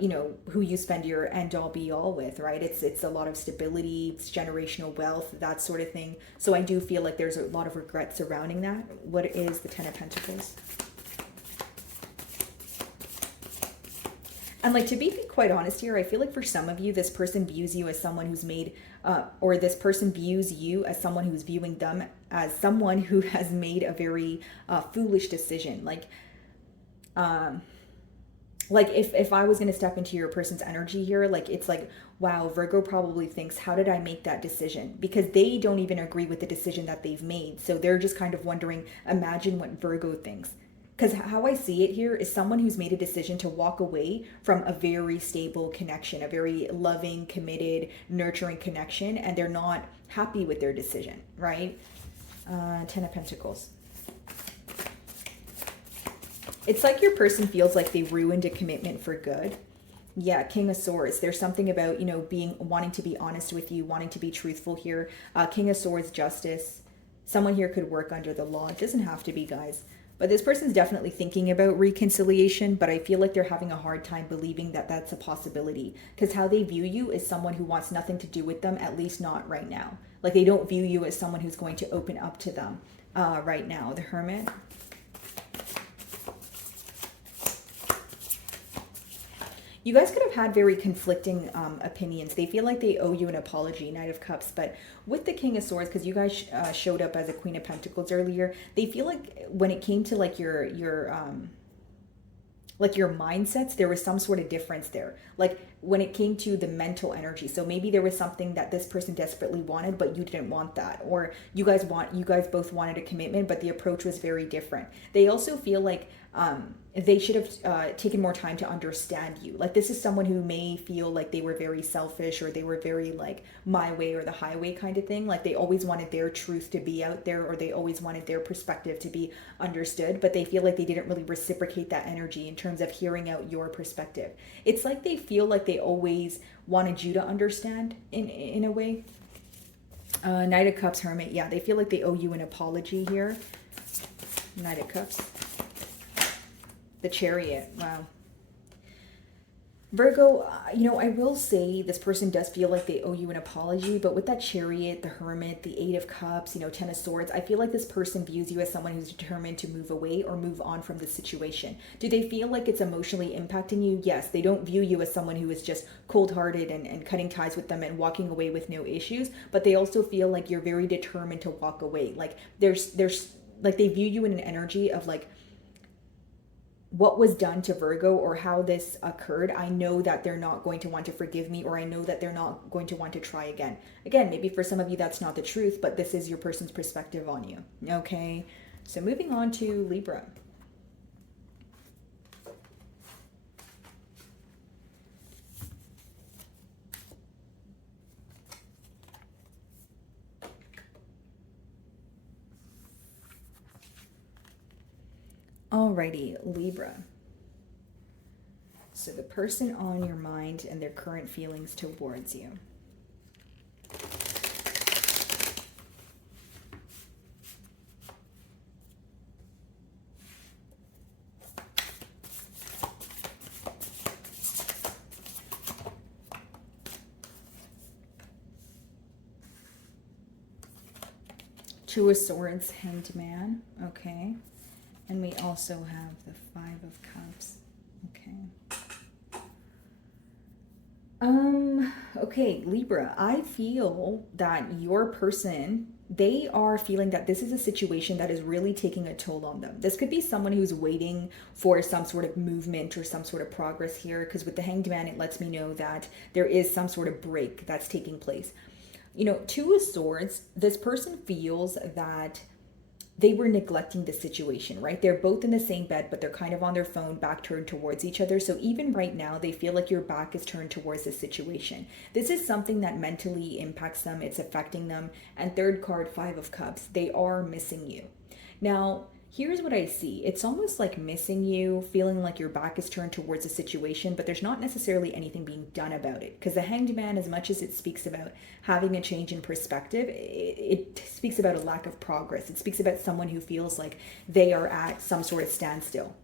you know, who you spend your end all be all with, right? It's a lot of stability, it's generational wealth, that sort of thing. So I do feel like there's a lot of regret surrounding that. What is the Ten of Pentacles? And like, to be quite honest here, I feel like for some of you, this person views you as someone who's made, or this person views you as someone who's viewing them as someone who has made a very foolish decision. Like if I was going to step into your person's energy here, like it's like, wow, Virgo probably thinks, how did I make that decision? Because they don't even agree with the decision that they've made. So they're just kind of wondering, imagine what Virgo thinks. Because how I see it here is someone who's made a decision to walk away from a very stable connection, a very loving, committed, nurturing connection, and they're not happy with their decision, right? Ten of Pentacles. It's like your person feels like they ruined a commitment for good. Yeah, King of Swords. There's something about, you know, wanting to be honest with you, wanting to be truthful here. King of Swords, justice. Someone here could work under the law. It doesn't have to be, guys. But this person's definitely thinking about reconciliation, but I feel like they're having a hard time believing that that's a possibility. Because how they view you is someone who wants nothing to do with them, at least not right now. Like, they don't view you as someone who's going to open up to them right now. The Hermit. You guys could have had very conflicting opinions. They feel like they owe you an apology, Knight of Cups. But with the King of Swords, because you guys showed up as a Queen of Pentacles earlier, they feel like when it came to like your mindsets, there was some sort of difference there. Like when it came to the mental energy. So maybe there was something that this person desperately wanted, but you didn't want that. Or you guys both wanted a commitment, but the approach was very different. They also feel like they should have taken more time to understand you. Like this is someone who may feel like they were very selfish, or they were very like my way or the highway kind of thing. Like they always wanted their truth to be out there, or they always wanted their perspective to be understood, but they feel like they didn't really reciprocate that energy in terms of hearing out your perspective. It's like they feel like they always wanted you to understand in a way. Knight of Cups, Hermit. Yeah, they feel like they owe you an apology here. Knight of Cups. The Chariot. Wow. Virgo, you know, I will say this person does feel like they owe you an apology, but with that Chariot, the Hermit, the Eight of Cups, you know, Ten of Swords, I feel like this person views you as someone who's determined to move away or move on from the situation. Do they feel like it's emotionally impacting you? Yes. They don't view you as someone who is just cold-hearted and cutting ties with them and walking away with no issues, but they also feel like you're very determined to walk away. Like there's like they view you in an energy of like, what was done to Virgo or how this occurred, I know that they're not going to want to forgive me, or I know that they're not going to want to try again. Again, maybe for some of you that's not the truth, but this is your person's perspective on you. Okay, so moving on to Libra. Alrighty, Libra. So the person on your mind and their current feelings towards you. Two of Swords, Hanged Man. Okay. And we also have the Five of Cups. Okay. Okay, Libra, I feel that your person, they are feeling that this is a situation that is really taking a toll on them. This could be someone who's waiting for some sort of movement or some sort of progress here, because with the Hanged Man, it lets me know that there is some sort of break that's taking place. You know, Two of Swords, this person feels that they were neglecting the situation, right? They're both in the same bed, but they're kind of on their phone, back turned towards each other. So even right now, they feel like your back is turned towards the situation. This is something that mentally impacts them. It's affecting them. And third card, Five of Cups, they are missing you. Now, here's what I see. It's almost like missing you, feeling like your back is turned towards a situation, but there's not necessarily anything being done about it. Because the Hanged Man, as much as it speaks about having a change in perspective, it speaks about a lack of progress. It speaks about someone who feels like they are at some sort of standstill.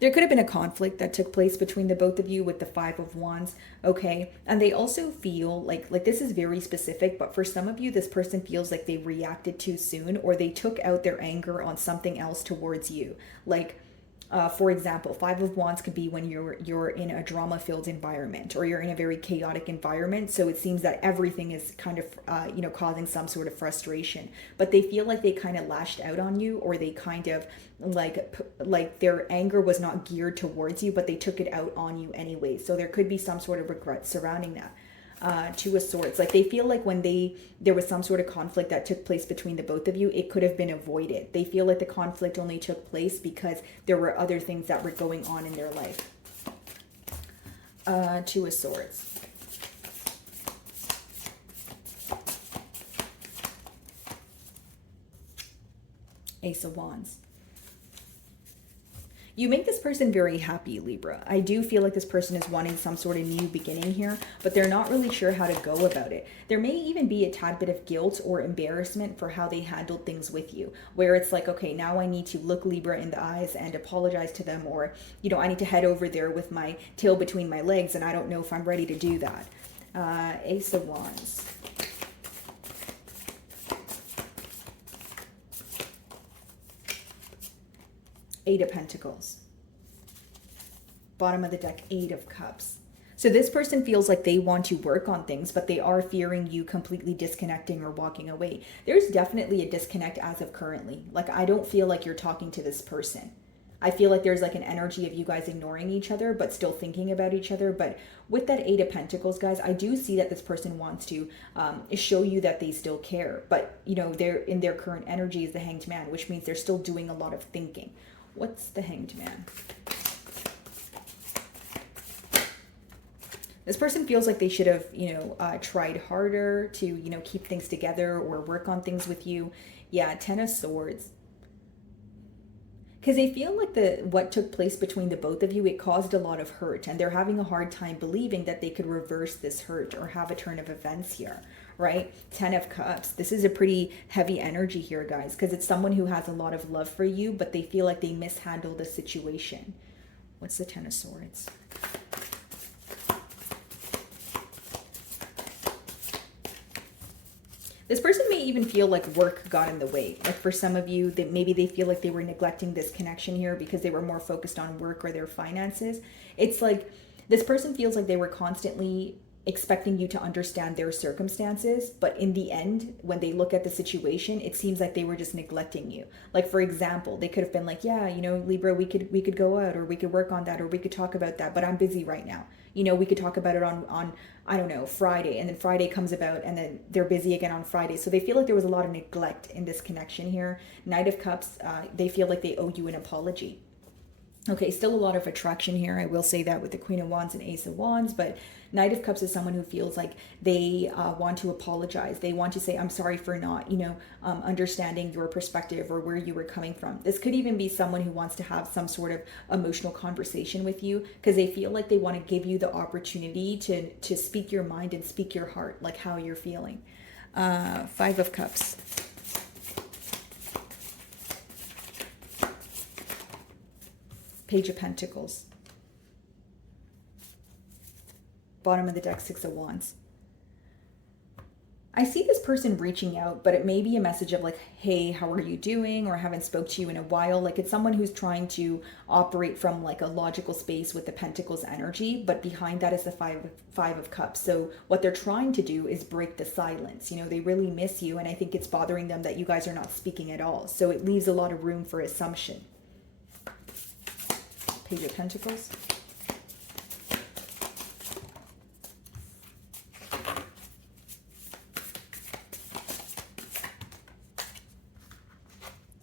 There could have been a conflict that took place between the both of you with the Five of Wands, okay? And they also feel like this is very specific, but for some of you, this person feels like they reacted too soon, or they took out their anger on something else towards you. Like, for example, Five of Wands could be when you're in a drama-filled environment, or you're in a very chaotic environment. So it seems that everything is kind of, causing some sort of frustration. But they feel like they kind of lashed out on you, or they kind of like their anger was not geared towards you, but they took it out on you anyway. So there could be some sort of regret surrounding that. Two of Swords, like they feel like when there was some sort of conflict that took place between the both of you, it could have been avoided. They feel like the conflict only took place because there were other things that were going on in their life. Two of Swords. Ace of Wands. You make this person very happy, Libra. I do feel like this person is wanting some sort of new beginning here, but they're not really sure how to go about it. There may even be a tad bit of guilt or embarrassment for how they handled things with you, where it's like, okay, now I need to look Libra in the eyes and apologize to them, or, I need to head over there with my tail between my legs, and I don't know if I'm ready to do that. Ace of Wands. Eight of Pentacles. Bottom of the deck, Eight of Cups. So this person feels like they want to work on things, but they are fearing you completely disconnecting or walking away. There's definitely a disconnect as of currently. Like, I don't feel like you're talking to this person. I feel like there's like an energy of you guys ignoring each other, but still thinking about each other. But with that Eight of Pentacles, guys, I do see that this person wants to show you that they still care. But, they're in their current energy is the Hanged Man, which means they're still doing a lot of thinking. What's the Hanged Man? This person feels like they should have, tried harder to, keep things together or work on things with you. Yeah, Ten of Swords. Because they feel like what took place between the both of you, it caused a lot of hurt. And they're having a hard time believing that they could reverse this hurt or have a turn of events here, right? Ten of Cups. This is a pretty heavy energy here, guys, because it's someone who has a lot of love for you, but they feel like they mishandled the situation. What's the Ten of Swords? This person may even feel like work got in the way. Like for some of you, that maybe they feel like they were neglecting this connection here because they were more focused on work or their finances. It's like this person feels like they were constantly expecting you to understand their circumstances, but in the end, when they look at the situation, it seems like they were just neglecting you. Like, for example, they could have been like, yeah, Libra, we could go out, or we could work on that, or we could talk about that, but I'm busy right now. We could talk about it on I don't know, Friday, and then Friday comes about and then they're busy again on Friday. So they feel like there was a lot of neglect in this connection here. Knight of Cups, they feel like they owe you an apology. Okay, still a lot of attraction here. I will say that with the Queen of Wands and Ace of Wands, but Knight of Cups is someone who feels like they want to apologize. They want to say, I'm sorry for not, understanding your perspective or where you were coming from. This could even be someone who wants to have some sort of emotional conversation with you because they feel like they want to give you the opportunity to speak your mind and speak your heart, like how you're feeling. Five of Cups. Page of Pentacles. Bottom of the deck, Six of Wands. I see this person reaching out, but it may be a message of like, hey, how are you doing? Or I haven't spoke to you in a while. Like it's someone who's trying to operate from like a logical space with the Pentacles energy, but behind that is the five of Cups. So what they're trying to do is break the silence. They really miss you. And I think it's bothering them that you guys are not speaking at all. So it leaves a lot of room for assumption. Page of Pentacles.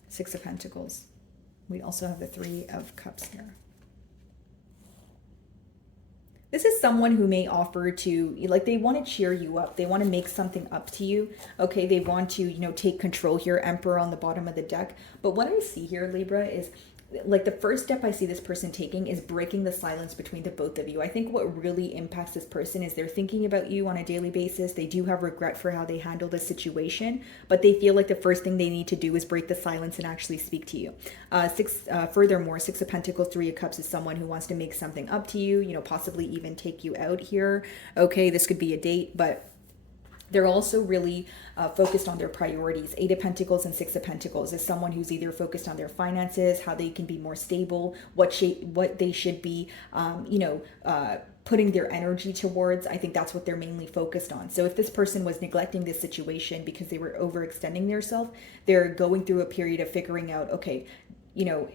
Six of Pentacles. We also have the Three of Cups here. This is someone who may offer to, like, they want to cheer you up. They want to make something up to you. Okay, they want to, take control here. Emperor on the bottom of the deck. But what I see here, Libra, is like the first step I see this person taking is breaking the silence between the both of you. I think what really impacts this person is they're thinking about you on a daily basis. They do have regret for how they handled the situation, but they feel like the first thing they need to do is break the silence and actually speak to you. Furthermore, Six of Pentacles, Three of Cups is someone who wants to make something up to you, possibly even take you out here. Okay, this could be a date, but they're also really focused on their priorities. Eight of Pentacles and Six of Pentacles is someone who's either focused on their finances, how they can be more stable, what they should be, putting their energy towards. I think that's what they're mainly focused on. So if this person was neglecting this situation because they were overextending themselves, they're going through a period of figuring out, okay,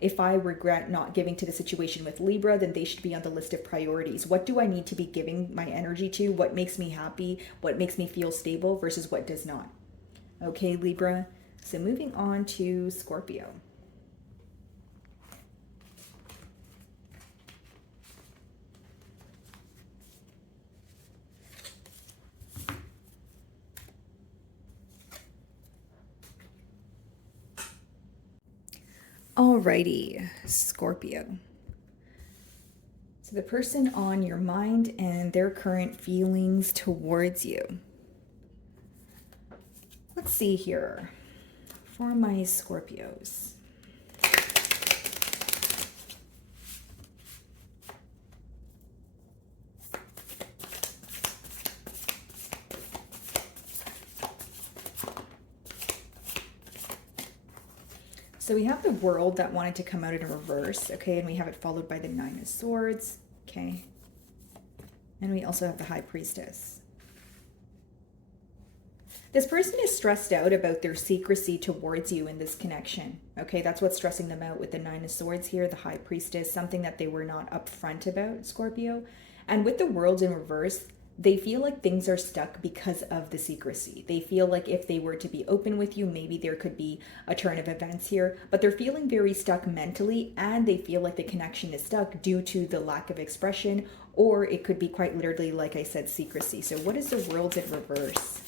if I regret not giving to the situation with Libra, then they should be on the list of priorities. What do I need to be giving my energy to? What makes me happy? What makes me feel stable versus what does not? Okay, Libra. So moving on to Scorpio. Alrighty, Scorpio. So the person on your mind and their current feelings towards you. Let's see here for my Scorpios. So we have the World that wanted to come out in reverse, okay, and we have it followed by the Nine of Swords, okay, and we also have the High Priestess. This person is stressed out about their secrecy towards you in this connection, okay, that's what's stressing them out with the Nine of Swords here, the High Priestess, something that they were not upfront about, Scorpio, and with the World in reverse, they feel like things are stuck because of the secrecy. They feel like if they were to be open with you, maybe there could be a turn of events here, but they're feeling very stuck mentally, and they feel like the connection is stuck due to the lack of expression, or it could be quite literally, like I said, secrecy. So what is the World in reverse?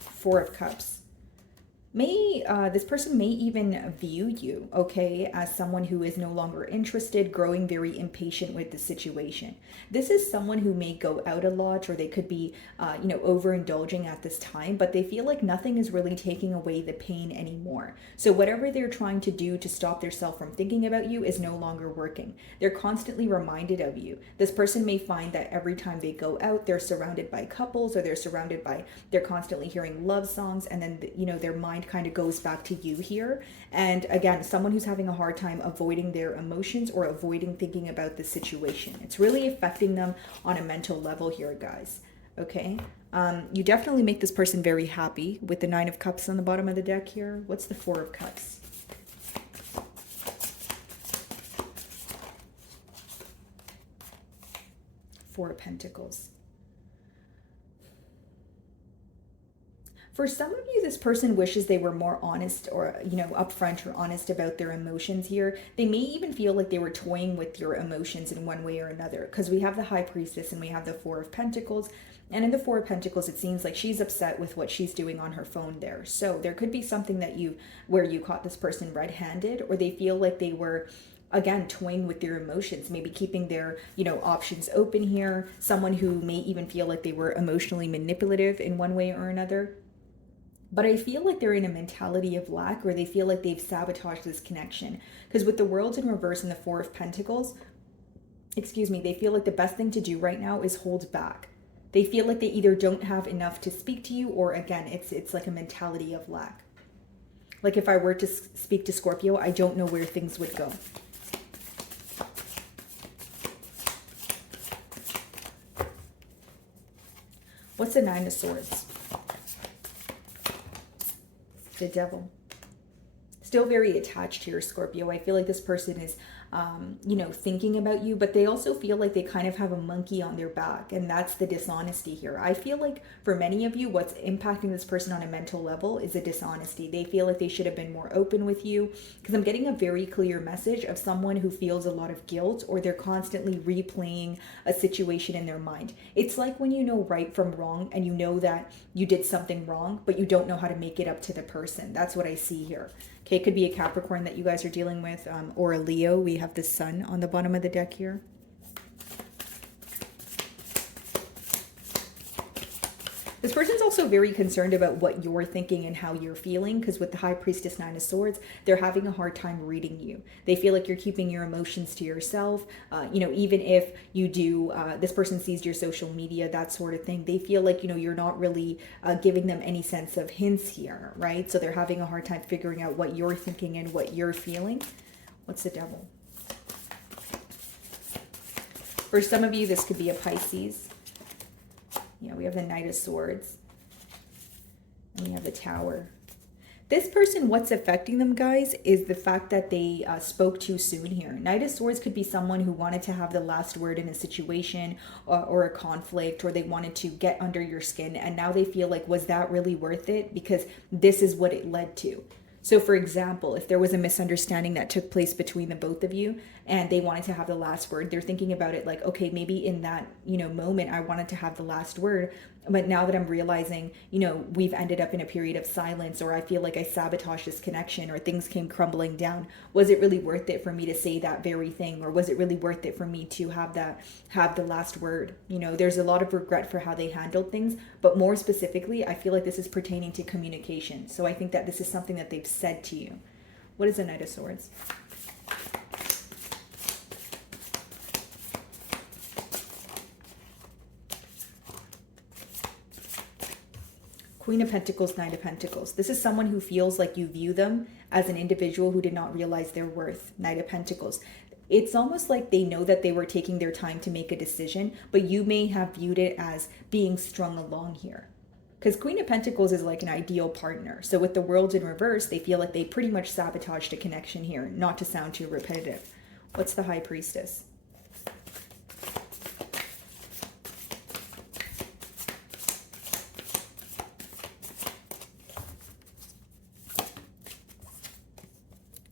Four of Cups. This person may even view you, okay, as someone who is no longer interested, growing very impatient with the situation. This is someone who may go out a lot, or they could be, overindulging at this time, but they feel like nothing is really taking away the pain anymore. So whatever they're trying to do to stop themselves from thinking about you is no longer working. They're constantly reminded of you. This person may find that every time they go out, they're surrounded by couples, or they're constantly hearing love songs, and then, their mind kind of goes back to you here. And again, someone who's having a hard time avoiding their emotions or avoiding thinking about the situation. It's really affecting them on a mental level here, guys. Okay. You definitely make this person very happy with the Nine of Cups on the bottom of the deck here. What's the Four of Cups? Four of Pentacles. For some of you, this person wishes they were more honest or, upfront or honest about their emotions here. They may even feel like they were toying with your emotions in one way or another, because we have the High Priestess and we have the Four of Pentacles. And in the Four of Pentacles, it seems like she's upset with what she's doing on her phone there. So there could be something where you caught this person red-handed, or they feel like they were, again, toying with their emotions, maybe keeping their, options open here. Someone who may even feel like they were emotionally manipulative in one way or another. But I feel like they're in a mentality of lack, or they feel like they've sabotaged this connection. Because with the World in reverse and the Four of Pentacles, they feel like the best thing to do right now is hold back. They feel like they either don't have enough to speak to you, or again, it's like a mentality of lack. Like if I were to speak to Scorpio, I don't know where things would go. What's the Nine of Swords? The Devil. Still very attached here, Scorpio. I feel like this person is, thinking about you, but they also feel like they kind of have a monkey on their back, and that's the dishonesty here. I feel like for many of you, what's impacting this person on a mental level is a dishonesty. They feel like they should have been more open with you, because I'm getting a very clear message of someone who feels a lot of guilt, or they're constantly replaying a situation in their mind. It's like when you know right from wrong, and you know that you did something wrong, but you don't know how to make it up to the person. That's what I see here. Okay, it could be a Capricorn that you guys are dealing with, or a Leo. We have the Sun on the bottom of the deck here. This person's also very concerned about what you're thinking and how you're feeling, because with the High Priestess, Nine of Swords, they're having a hard time reading you. They feel like you're keeping your emotions to yourself. Even if you do, this person sees your social media, that sort of thing. They feel like, you're not really giving them any sense of hints here, right? So they're having a hard time figuring out what you're thinking and what you're feeling. What's the Devil? For some of you, this could be a Pisces. We have the Knight of Swords, and we have the Tower. This person, what's affecting them, guys, is the fact that they spoke too soon here. Knight of Swords could be someone who wanted to have the last word in a situation, or a conflict, or they wanted to get under your skin, and now they feel like, was that really worth it? Because this is what it led to. So for example, if there was a misunderstanding that took place between the both of you and they wanted to have the last word, they're thinking about it like, okay, maybe in that, moment, I wanted to have the last word. But now that I'm realizing, we've ended up in a period of silence, or I feel like I sabotaged this connection, or things came crumbling down. Was it really worth it for me to say that very thing? Or was it really worth it for me to have the last word? There's a lot of regret for how they handled things, but more specifically, I feel like this is pertaining to communication. So I think that this is something that they've said to you. What is the Knight of Swords? Queen of Pentacles, Knight of Pentacles. This is someone who feels like you view them as an individual who did not realize their worth. Knight of Pentacles. It's almost like they know that they were taking their time to make a decision, but you may have viewed it as being strung along here. Because Queen of Pentacles is like an ideal partner. So with the World in reverse, they feel like they pretty much sabotaged a connection here, not to sound too repetitive. What's the High Priestess?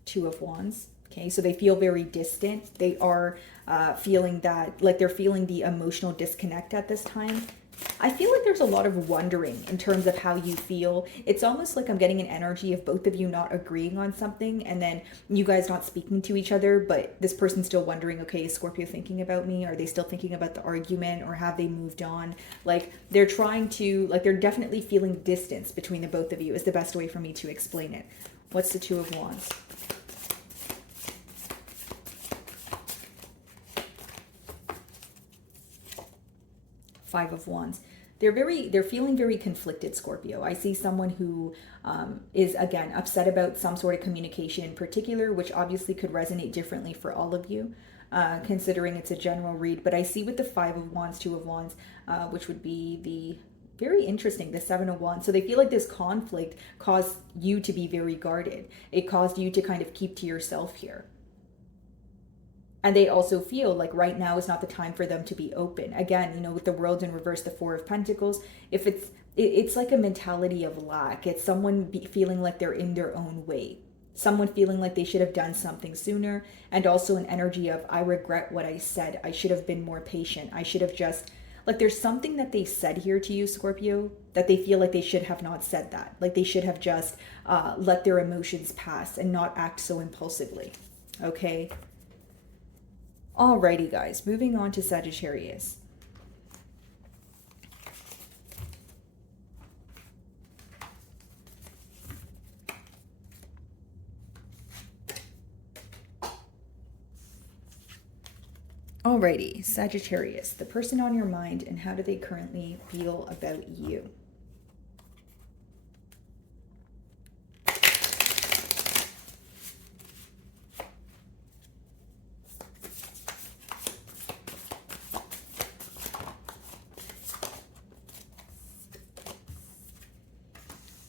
Two of Wands. Okay, so they feel very distant. They are feeling that, like they're feeling the emotional disconnect at this time. I feel like there's a lot of wondering in terms of how you feel. It's almost like I'm getting an energy of both of you not agreeing on something, and then you guys not speaking to each other, but this person's still wondering, okay, is Scorpio thinking about me? Are they still thinking about the argument, or have they moved on? Like they're trying to, like they're definitely feeling distance between the both of you is the best way for me to explain it. What's the Two of Wands? Five of Wands. They're feeling very conflicted, Scorpio. I see someone who is, again, upset about some sort of communication in particular, which obviously could resonate differently for all of you, considering it's a general read. But I see with the Five of Wands, Two of Wands, which would be the very interesting, the Seven of Wands. So they feel like this conflict caused you to be very guarded. It caused you to kind of keep to yourself here. And they also feel like right now is not the time for them to be open. Again, with the World in reverse, the Four of Pentacles, if it's it's like a mentality of lack. It's someone feeling like they're in their own way, someone feeling like they should have done something sooner, and also an energy of, I regret what I said. I should have been more patient. I should have just, like, there's something that they said here to you, Scorpio, that they feel like they should have not said that. Like they should have just let their emotions pass and not act so impulsively. Okay. Alrighty, guys, moving on to Sagittarius. Alrighty, Sagittarius, the person on your mind, and how do they currently feel about you?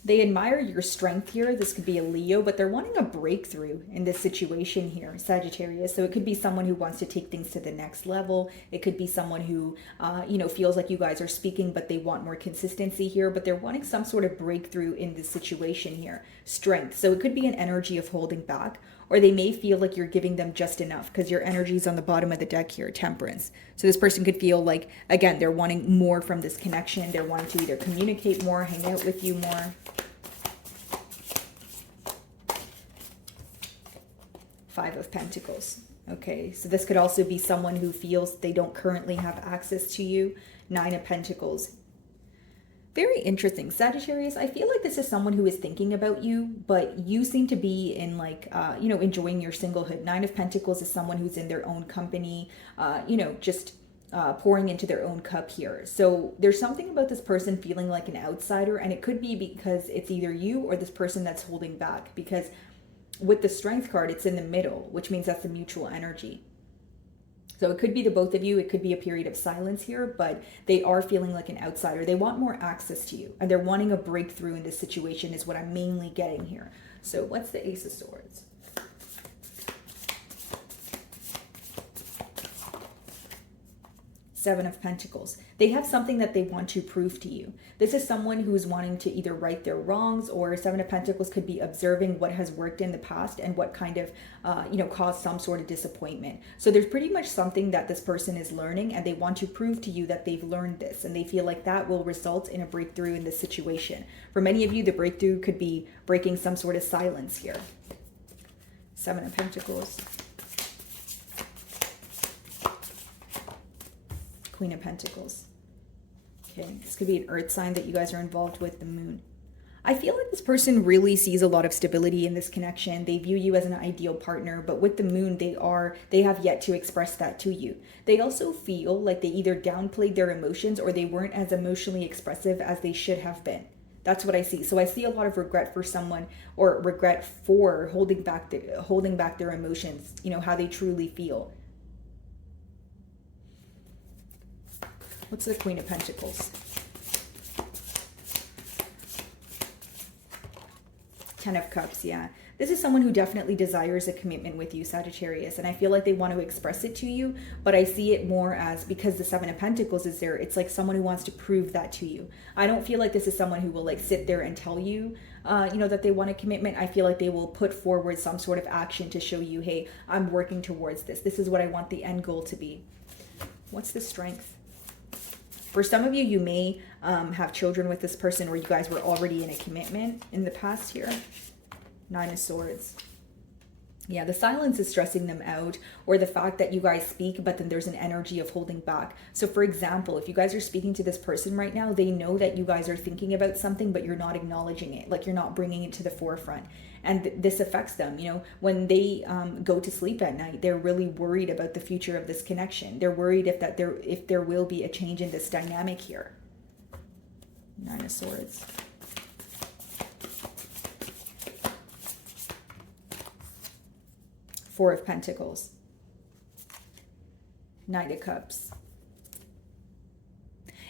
They admire your strength here. This could be a Leo, but they're wanting a breakthrough in this situation here, Sagittarius. So it could be someone who wants to take things to the next level. It could be someone who, feels like you guys are speaking, but they want more consistency here. But they're wanting some sort of breakthrough in this situation here. Strength. So it could be an energy of holding back, or they may feel like you're giving them just enough because your energy is on the bottom of the deck here, Temperance. So this person could feel like, again, they're wanting more from this connection. They're wanting to either communicate more, hang out with you more. Five of Pentacles. Okay, so this could also be someone who feels they don't currently have access to you. Nine of Pentacles. Very interesting, Sagittarius. I feel like this is someone who is thinking about you, but you seem to be in enjoying your singlehood. Nine of Pentacles is someone who's in their own company, pouring into their own cup here. So there's something about this person feeling like an outsider, and it could be because it's either you or this person that's holding back, because with the Strength card, it's in the middle, which means that's the mutual energy. So it could be the both of you. It could be a period of silence here, but they are feeling like an outsider. They want more access to you, and they're wanting a breakthrough in this situation is what I'm mainly getting here. So what's the Ace of Swords? Seven of Pentacles. They have something that they want to prove to you. This is someone who is wanting to either right their wrongs, or Seven of Pentacles could be observing what has worked in the past and what kind of, caused some sort of disappointment. So there's pretty much something that this person is learning, and they want to prove to you that they've learned this, and they feel like that will result in a breakthrough in this situation. For many of you, the breakthrough could be breaking some sort of silence here. Seven of Pentacles. Queen of Pentacles. Okay, this could be an earth sign that you guys are involved with, the moon. I feel like this person really sees a lot of stability in this connection. They view you as an ideal partner, but with the moon, they have yet to express that to you. They also feel like they either downplayed their emotions, or they weren't as emotionally expressive as they should have been. That's what I see. So I see a lot of regret for someone, or regret for holding back their emotions, how they truly feel. What's the Queen of Pentacles? Ten of Cups, yeah. This is someone who definitely desires a commitment with you, Sagittarius, and I feel like they want to express it to you, but I see it more as, because the Seven of Pentacles is there, it's like someone who wants to prove that to you. I don't feel like this is someone who will sit there and tell you, that they want a commitment. I feel like they will put forward some sort of action to show you, hey, I'm working towards this. This is what I want the end goal to be. What's the Strength? For some of you, you may have children with this person, or you guys were already in a commitment in the past here. Nine of Swords. Yeah, the silence is stressing them out, or the fact that you guys speak, but then there's an energy of holding back. So for example, if you guys are speaking to this person right now, they know that you guys are thinking about something, but you're not acknowledging it. Like you're not bringing it to the forefront. And this affects them, when they go to sleep at night, they're really worried about the future of this connection. They're worried if there will be a change in this dynamic here. Nine of Swords. Four of Pentacles. Knight of Cups.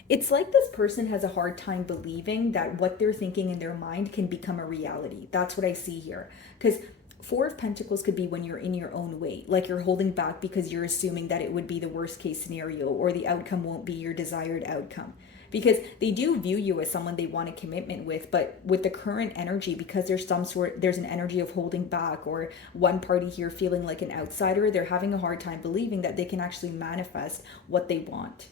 It's like this person has a hard time believing that what they're thinking in their mind can become a reality. That's what I see here. Because Four of Pentacles could be when you're in your own way, like you're holding back because you're assuming that it would be the worst case scenario, or the outcome won't be your desired outcome. because they do view you as someone they want a commitment with, but with the current energy, because there's an energy of holding back, or one party here feeling like an outsider, they're having a hard time believing that they can actually manifest what they want.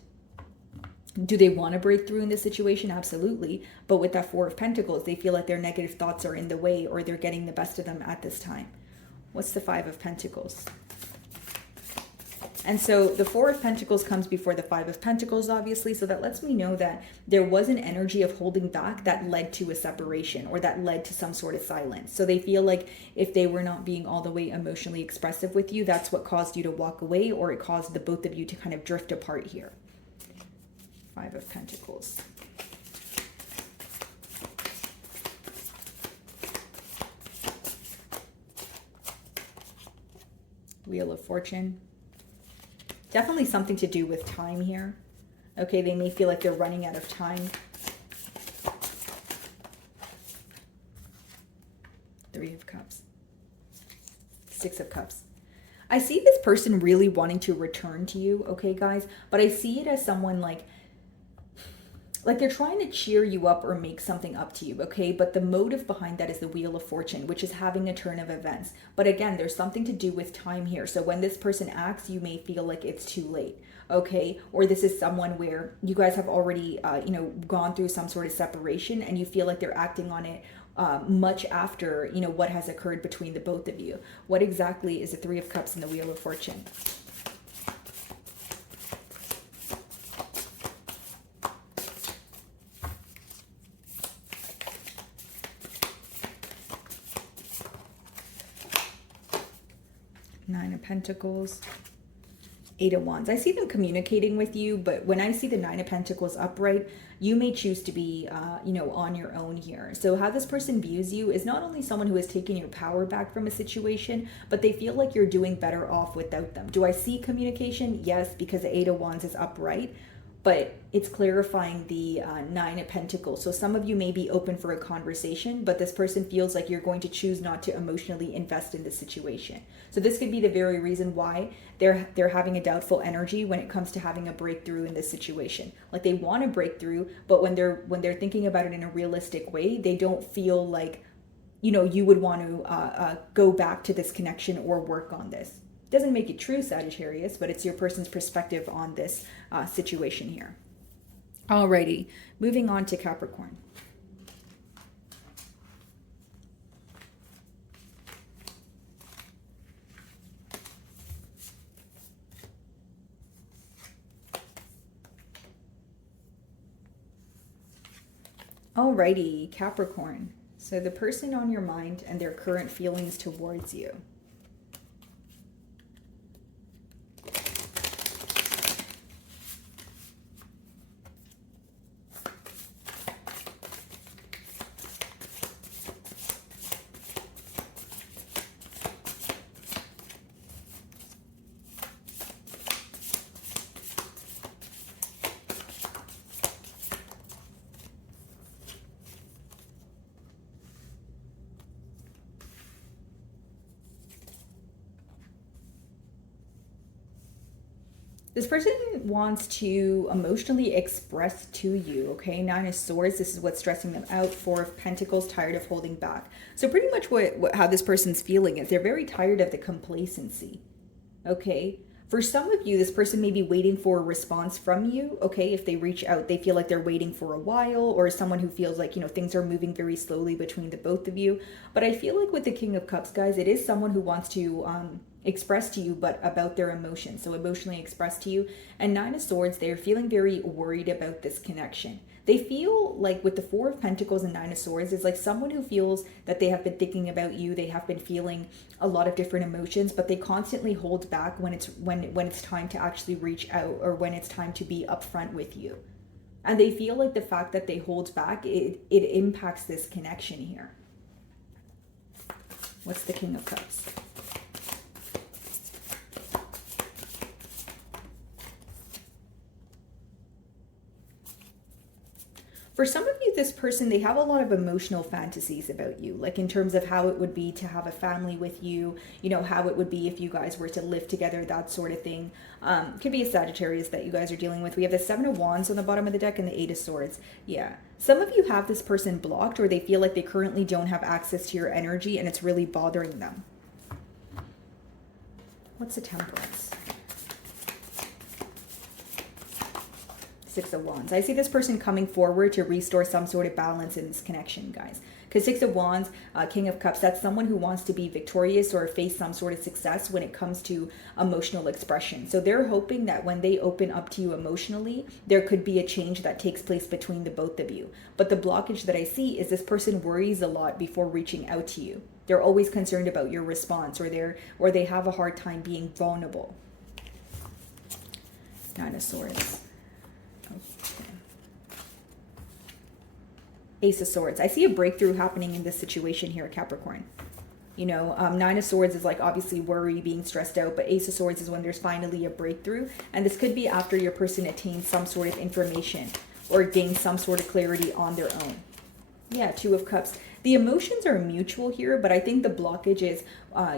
Do they want to break through in this situation? Absolutely. But with that Four of Pentacles, they feel like their negative thoughts are in the way, or they're getting the best of them at this time. What's the Five of Pentacles? And so the Four of Pentacles comes before the Five of Pentacles, obviously. So that lets me know that there was an energy of holding back that led to a separation, or that led to some sort of silence. So they feel like if they were not being all the way emotionally expressive with you, that's what caused you to walk away, or it caused the both of you to kind of drift apart here. Five of Pentacles. Wheel of Fortune. Definitely something to do with time here. Okay, they may feel like they're running out of time. Three of Cups. Six of Cups. I see this person really wanting to return to you, okay, guys? But I see it as someone like they're trying to cheer you up or make something up to you, okay? But the motive behind that is the Wheel of Fortune, which is having a turn of events. But again, there's something to do with time here. So when this person acts, you may feel like it's too late, okay? Or this is someone where you guys have already, gone through some sort of separation, and you feel like they're acting on it much after, what has occurred between the both of you. What exactly is the Three of Cups and the Wheel of Fortune? Nine of Pentacles, Eight of Wands. I see them communicating with you, but when I see the Nine of Pentacles upright, you may choose to be, on your own here. So how this person views you is not only someone who has taken your power back from a situation, but they feel like you're doing better off without them. Do I see communication? Yes, because the Eight of Wands is upright, but it's clarifying the Nine of Pentacles. So some of you may be open for a conversation, but this person feels like you're going to choose not to emotionally invest in the situation. So this could be the very reason why they're having a doubtful energy when it comes to having a breakthrough in this situation. Like they want to break through, but when they're thinking about it in a realistic way, they don't feel like, you would want to go back to this connection or work on this. Doesn't make it true, Sagittarius, but it's your person's perspective on this situation here. Alrighty, moving on to Capricorn. Alrighty, Capricorn. So the person on your mind and their current feelings towards you. This person wants to emotionally express to you, okay? Nine of Swords, this is what's stressing them out. Four of Pentacles, tired of holding back. So pretty much how this person's feeling is they're very tired of the complacency, okay? For some of you, this person may be waiting for a response from you, okay? If they reach out, they feel like they're waiting for a while, or someone who feels like, things are moving very slowly between the both of you. But I feel like with the King of Cups, guys, it is someone who wants to express to you, but about their emotions. So emotionally express to you. And Nine of Swords, they're feeling very worried about this connection. They feel like with the Four of Pentacles and Nine of Swords, it's like someone who feels that they have been thinking about you. They have been feeling a lot of different emotions, but they constantly hold back when it's time to actually reach out, or when it's time to be upfront with you. And they feel like the fact that they hold back, it impacts this connection here. What's the King of Cups? For some of you, this person, they have a lot of emotional fantasies about you, like in terms of how it would be to have a family with you, you know, how it would be if you guys were to live together, that sort of thing. Could be a Sagittarius that you guys are dealing with. We have the Seven of Wands on the bottom of the deck and the Eight of Swords. Yeah. Some of you have this person blocked, or they feel like they currently don't have access to your energy and it's really bothering them. What's the Temperance? Six of Wands. I see this person coming forward to restore some sort of balance in this connection, guys. Because Six of Wands, King of Cups, that's someone who wants to be victorious or face some sort of success when it comes to emotional expression. So they're hoping that when they open up to you emotionally, there could be a change that takes place between the both of you. But the blockage that I see is this person worries a lot before reaching out to you. They're always concerned about your response, or they have a hard time being vulnerable. Nine of Swords. Ace of Swords. I see a breakthrough happening in this situation here, Capricorn. You know, Nine of Swords is like obviously worry, being stressed out, but Ace of Swords is when there's finally a breakthrough. And this could be after your person attains some sort of information or gains some sort of clarity on their own. Yeah, Two of Cups. The emotions are mutual here, but I think the blockage is,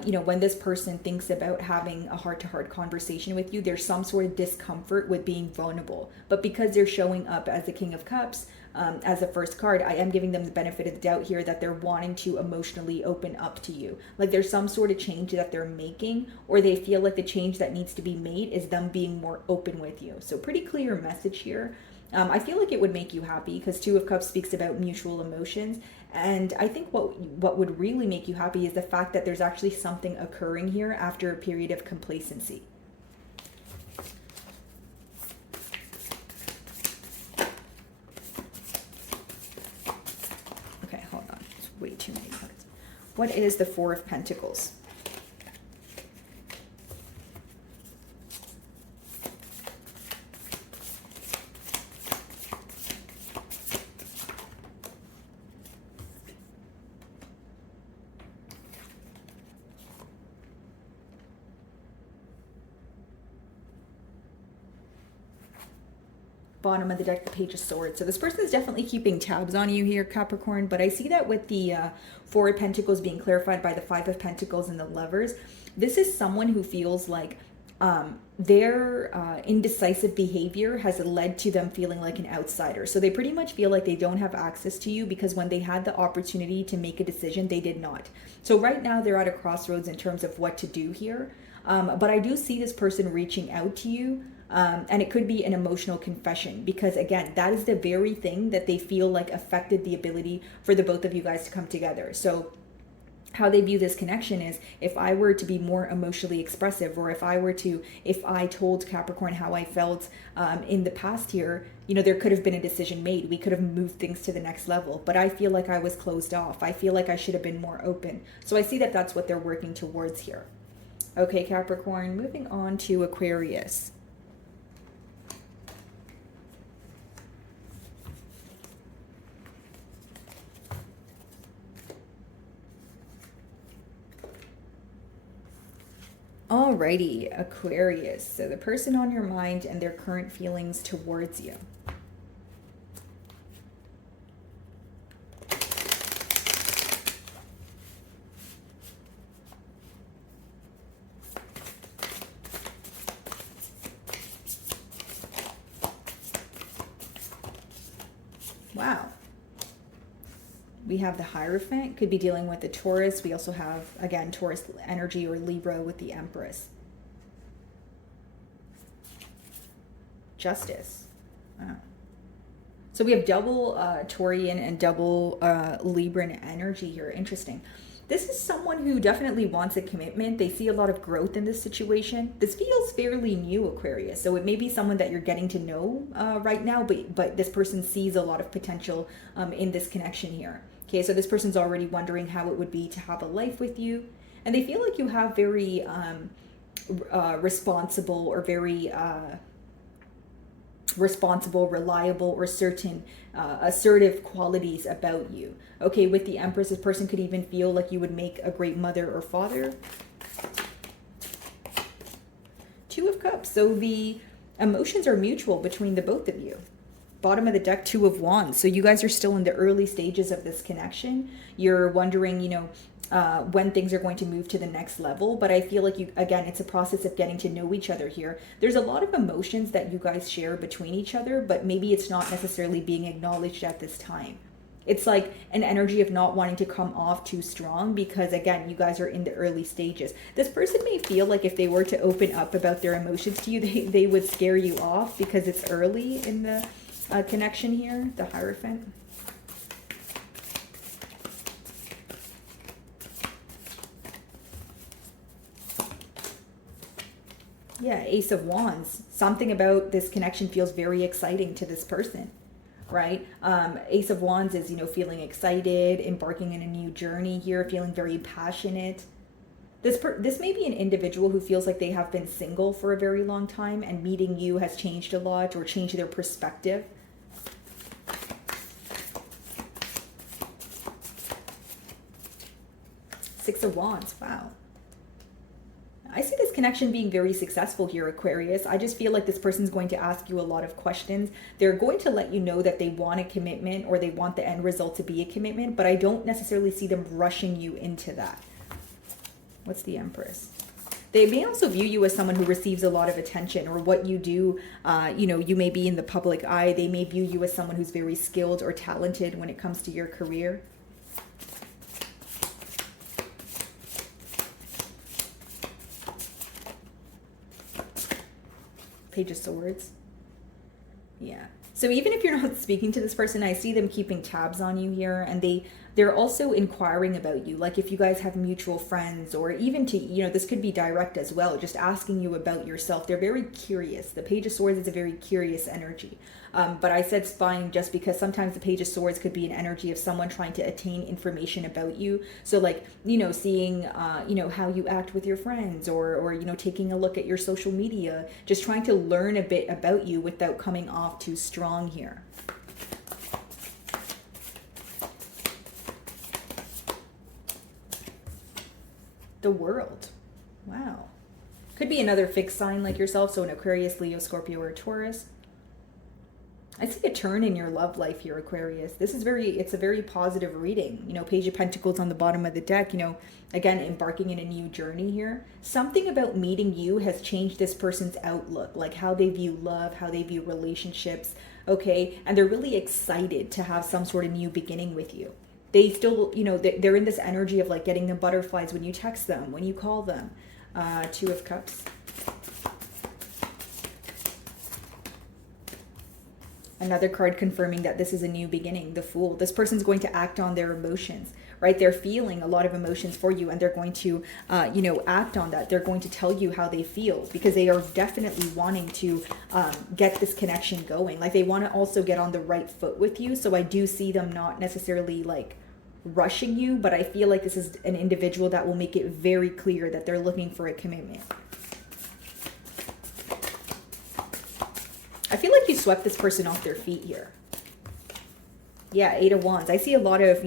you know, when this person thinks about having a heart-to-heart conversation with you, there's some sort of discomfort with being vulnerable. But because they're showing up as the King of Cups, as the first card, I am giving them the benefit of the doubt here that they're wanting to emotionally open up to you. Like there's some sort of change that they're making, or they feel like the change that needs to be made is them being more open with you. So pretty clear message here. I feel like it would make you happy because Two of Cups speaks about mutual emotions. And I think what would really make you happy is the fact that there's actually something occurring here after a period of complacency. Okay, hold on. It's way too many cards. What is the Four of Pentacles? Bottom of the deck, the Page of Swords. So this person is definitely keeping tabs on you here, Capricorn, but I see that with the Four of Pentacles being clarified by the Five of Pentacles and the Lovers. This is someone who feels like their indecisive behavior has led to them feeling like an outsider. So they pretty much feel like they don't have access to you because when they had the opportunity to make a decision, they did not. So right now they're at a crossroads in terms of what to do here. But I do see this person reaching out to you. And it could be an emotional confession because, again, that is the very thing that they feel like affected the ability for the both of you guys to come together. So how they view this connection is, if I were to be more emotionally expressive, or if I told Capricorn how I felt in the past here, you know, there could have been a decision made. We could have moved things to the next level, but I feel like I was closed off. I feel like I should have been more open. So I see that that's what they're working towards here. Okay, Capricorn, moving on to Aquarius. Alrighty, Aquarius. So the person on your mind and their current feelings towards you. Wow. We have the Hierophant, could be dealing with the Taurus. We also have, again, Taurus energy or Libra with the Empress. Justice. Wow. So we have double Taurian and double Libran energy here. Interesting. This is someone who definitely wants a commitment. They see a lot of growth in this situation. This feels fairly new, Aquarius. So it may be someone that you're getting to know right now, but this person sees a lot of potential in this connection here. Okay, so this person's already wondering how it would be to have a life with you. And they feel like you have very responsible or very responsible, reliable, or certain assertive qualities about you. Okay, with the Empress, this person could even feel like you would make a great mother or father. Two of Cups. So the emotions are mutual between the both of you. Bottom of the deck, Two of Wands. So you guys are still in the early stages of this connection. You're wondering, when things are going to move to the next level. But I feel like it's a process of getting to know each other here. There's a lot of emotions that you guys share between each other, but maybe it's not necessarily being acknowledged at this time. It's like an energy of not wanting to come off too strong because, again, you guys are in the early stages. This person may feel like if they were to open up about their emotions to you, they would scare you off because it's early in the connection here, the Hierophant. Yeah, Ace of Wands. Something about this connection feels very exciting to this person, right? Ace of Wands is, feeling excited, embarking in a new journey here, feeling very passionate. This may be an individual who feels like they have been single for a very long time and meeting you has changed a lot or changed their perspective. Six of Wands, wow. I see this connection being very successful here, Aquarius. I just feel like this person's going to ask you a lot of questions. They're going to let you know that they want a commitment or they want the end result to be a commitment, but I don't necessarily see them rushing you into that. What's the Empress? They may also view you as someone who receives a lot of attention, or what you do, you may be in the public eye. They may view you as someone who's very skilled or talented when it comes to your career. Page of Swords. Yeah. So even if you're not speaking to this person, I see them keeping tabs on you here, and they're also inquiring about you. Like if you guys have mutual friends, or even to, this could be direct as well, just asking you about yourself. They're very curious. The Page of Swords is a very curious energy. But I said spying just because sometimes the Page of Swords could be an energy of someone trying to attain information about you. So like, seeing, how you act with your friends, or taking a look at your social media, just trying to learn a bit about you without coming off too strong here. The World. Wow. Could be another fixed sign like yourself, so an Aquarius, Leo, Scorpio, or Taurus. I see a turn in your love life here, Aquarius. It's a very positive reading. Page of Pentacles on the bottom of the deck, again, embarking in a new journey here. Something about meeting you has changed this person's outlook, like how they view love, how they view relationships, okay? And they're really excited to have some sort of new beginning with you. They still, they're in this energy of like getting the butterflies when you text them, when you call them. Two of Cups. Another card confirming that this is a new beginning, the Fool. This person's going to act on their emotions, right? They're feeling a lot of emotions for you, and they're going to, act on that. They're going to tell you how they feel because they are definitely wanting to get this connection going. Like they want to also get on the right foot with you. So I do see them not necessarily like rushing you, but I feel like this is an individual that will make it very clear that they're looking for a commitment. I feel like you swept this person off their feet here. Yeah, Eight of Wands. I see a lot of,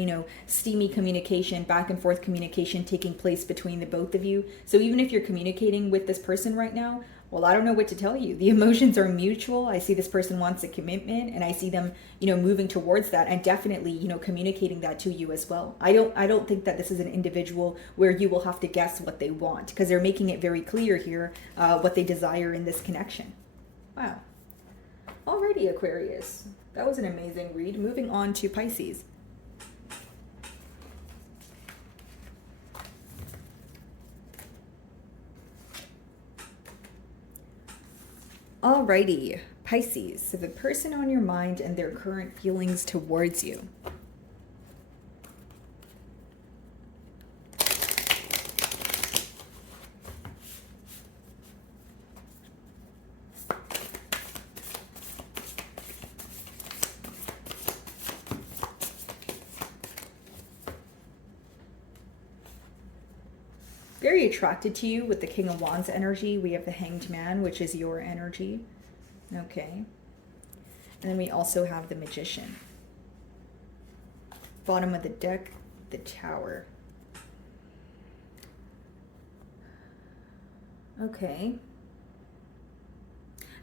steamy communication, back and forth communication taking place between the both of you. So even if you're communicating with this person right now, well, I don't know what to tell you. The emotions are mutual. I see this person wants a commitment, and I see them, moving towards that, and definitely, communicating that to you as well. I don't think that this is an individual where you will have to guess what they want, because they're making it very clear here what they desire in this connection. Wow. Alrighty, Aquarius. That was an amazing read. Moving on to Pisces. Alrighty, Pisces. So the person on your mind and their current feelings towards you. Very attracted to you with the King of Wands energy. We have the Hanged Man, which is your energy. Okay. And then we also have the Magician. Bottom of the deck, the Tower. Okay.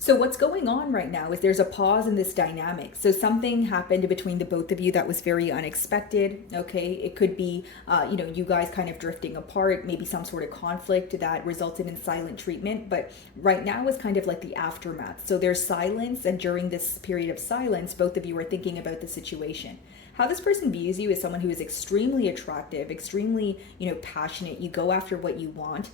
So what's going on right now is there's a pause in this dynamic. So something happened between the both of you that was very unexpected. Okay, it could be, you guys kind of drifting apart, maybe some sort of conflict that resulted in silent treatment. But right now is kind of like the aftermath. So there's silence, and during this period of silence, both of you are thinking about the situation. How this person views you is someone who is extremely attractive, extremely, passionate. You go after what you want.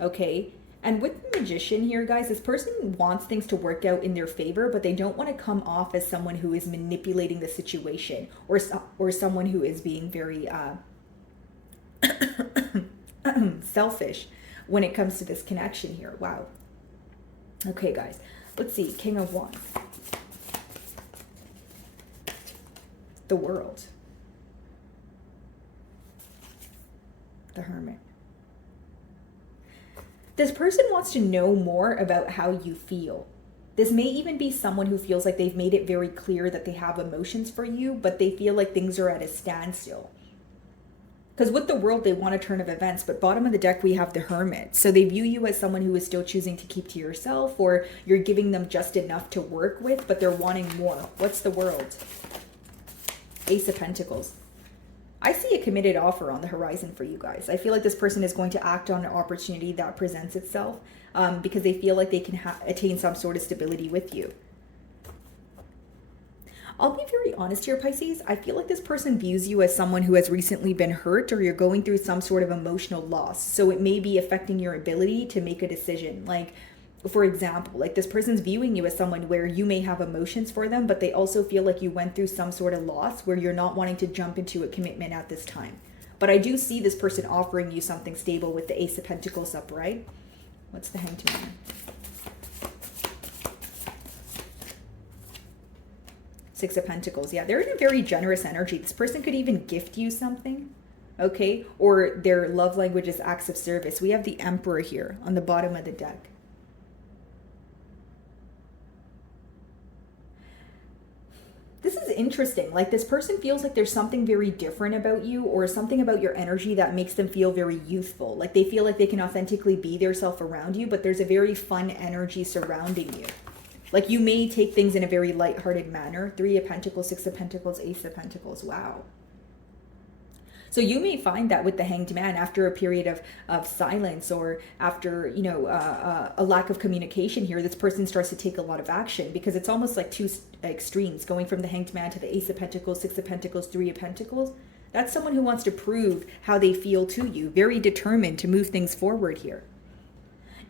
Okay. And with the Magician here, guys, this person wants things to work out in their favor, but they don't want to come off as someone who is manipulating the situation, or someone who is being very selfish when it comes to this connection here. Wow. Okay, guys, let's see. King of Wands. The World. The Hermit. This person wants to know more about how you feel. This may even be someone who feels like they've made it very clear that they have emotions for you, but they feel like things are at a standstill. Because with the World, they want a turn of events, but bottom of the deck, we have the Hermit. So they view you as someone who is still choosing to keep to yourself, or you're giving them just enough to work with, but they're wanting more. What's the World? Ace of Pentacles. I see a committed offer on the horizon for you guys. I feel like this person is going to act on an opportunity that presents itself because they feel like they can attain some sort of stability with you. I'll be very honest here, Pisces. I feel like this person views you as someone who has recently been hurt, or you're going through some sort of emotional loss. So it may be affecting your ability to make a decision. Like, for example, like this person's viewing you as someone where you may have emotions for them, but they also feel like you went through some sort of loss where you're not wanting to jump into a commitment at this time. But I do see this person offering you something stable with the Ace of Pentacles upright. What's the Hanged Man? Six of Pentacles. Yeah, they're in a very generous energy. This person could even gift you something. Okay, or their love language is acts of service. We have the Emperor here on the bottom of the deck. This is interesting. Like this person feels like there's something very different about you, or something about your energy that makes them feel very youthful. Like they feel like they can authentically be their self around you, but there's a very fun energy surrounding you. Like you may take things in a very lighthearted manner. Three of Pentacles, Six of Pentacles, Ace of Pentacles. Wow. So you may find that with the Hanged Man, after a period of silence, or after, a lack of communication here, this person starts to take a lot of action, because it's almost like two extremes, going from the Hanged Man to the Ace of Pentacles, Six of Pentacles, Three of Pentacles. That's someone who wants to prove how they feel to you, very determined to move things forward here.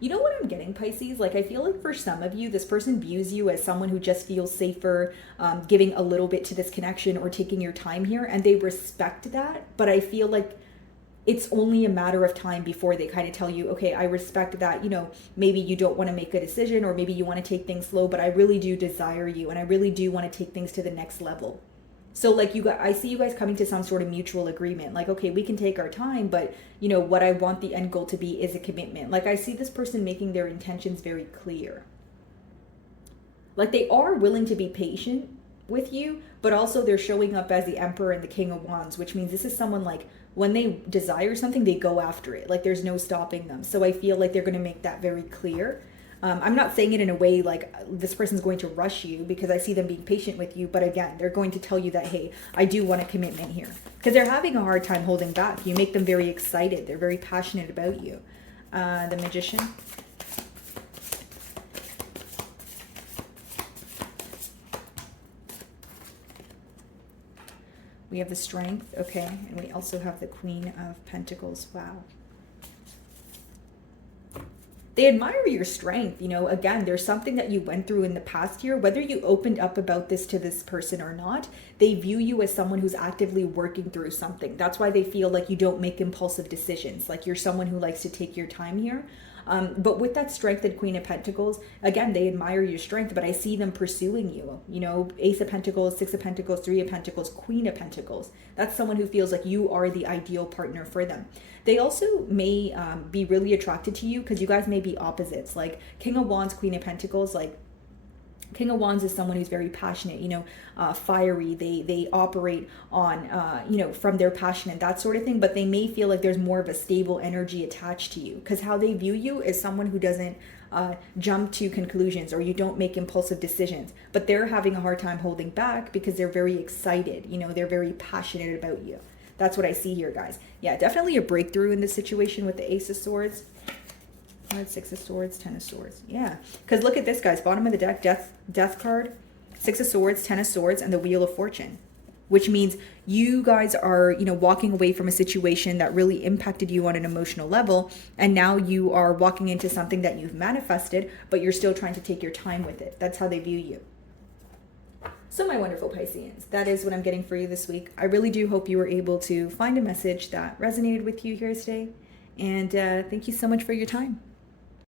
You know what I'm getting, Pisces? Like, I feel like for some of you, this person views you as someone who just feels safer giving a little bit to this connection, or taking your time here, and they respect that. But I feel like it's only a matter of time before they kind of tell you, okay, I respect that, maybe you don't want to make a decision, or maybe you want to take things slow, but I really do desire you, and I really do want to take things to the next level. So like I see you guys coming to some sort of mutual agreement. Like, okay, we can take our time, but what I want the end goal to be is a commitment. Like I see this person making their intentions very clear. Like they are willing to be patient with you, but also they're showing up as the Emperor and the King of Wands, which means this is someone, like, when they desire something, they go after it. Like there's no stopping them. So I feel like they're going to make that very clear. I'm not saying it in a way like this person's going to rush you, because I see them being patient with you. But again, they're going to tell you that, hey, I do want a commitment here, because they're having a hard time holding back. You make them very excited. They're very passionate about you. The Magician. We have the Strength. Okay. And we also have the Queen of Pentacles. Wow. They admire your strength. Again, there's something that you went through in the past year, whether you opened up about this to this person or not. They view you as someone who's actively working through something. That's why they feel like you don't make impulsive decisions. Like you're someone who likes to take your time here. But with that Strength and Queen of Pentacles, again, they admire your strength, but I see them pursuing you. Ace of Pentacles, Six of Pentacles, Three of Pentacles, Queen of Pentacles. That's someone who feels like you are the ideal partner for them. They also may be really attracted to you because you guys may be opposites. Like King of Wands, Queen of Pentacles, like King of Wands is someone who's very passionate, fiery. They operate on, from their passion and that sort of thing. But they may feel like there's more of a stable energy attached to you, because how they view you is someone who doesn't jump to conclusions, or you don't make impulsive decisions. But they're having a hard time holding back because they're very excited. They're very passionate about you. That's what I see here, guys. Yeah, definitely a breakthrough in this situation with the Ace of Swords. Six of Swords, Ten of Swords. Yeah, because look at this, guys. Bottom of the deck, death card, Six of Swords, Ten of Swords, and the Wheel of Fortune, which means you guys are, walking away from a situation that really impacted you on an emotional level, and now you are walking into something that you've manifested, but you're still trying to take your time with it. That's how they view you. So my wonderful Pisceans, that is what I'm getting for you this week. I really do hope you were able to find a message that resonated with you here today. And thank you so much for your time.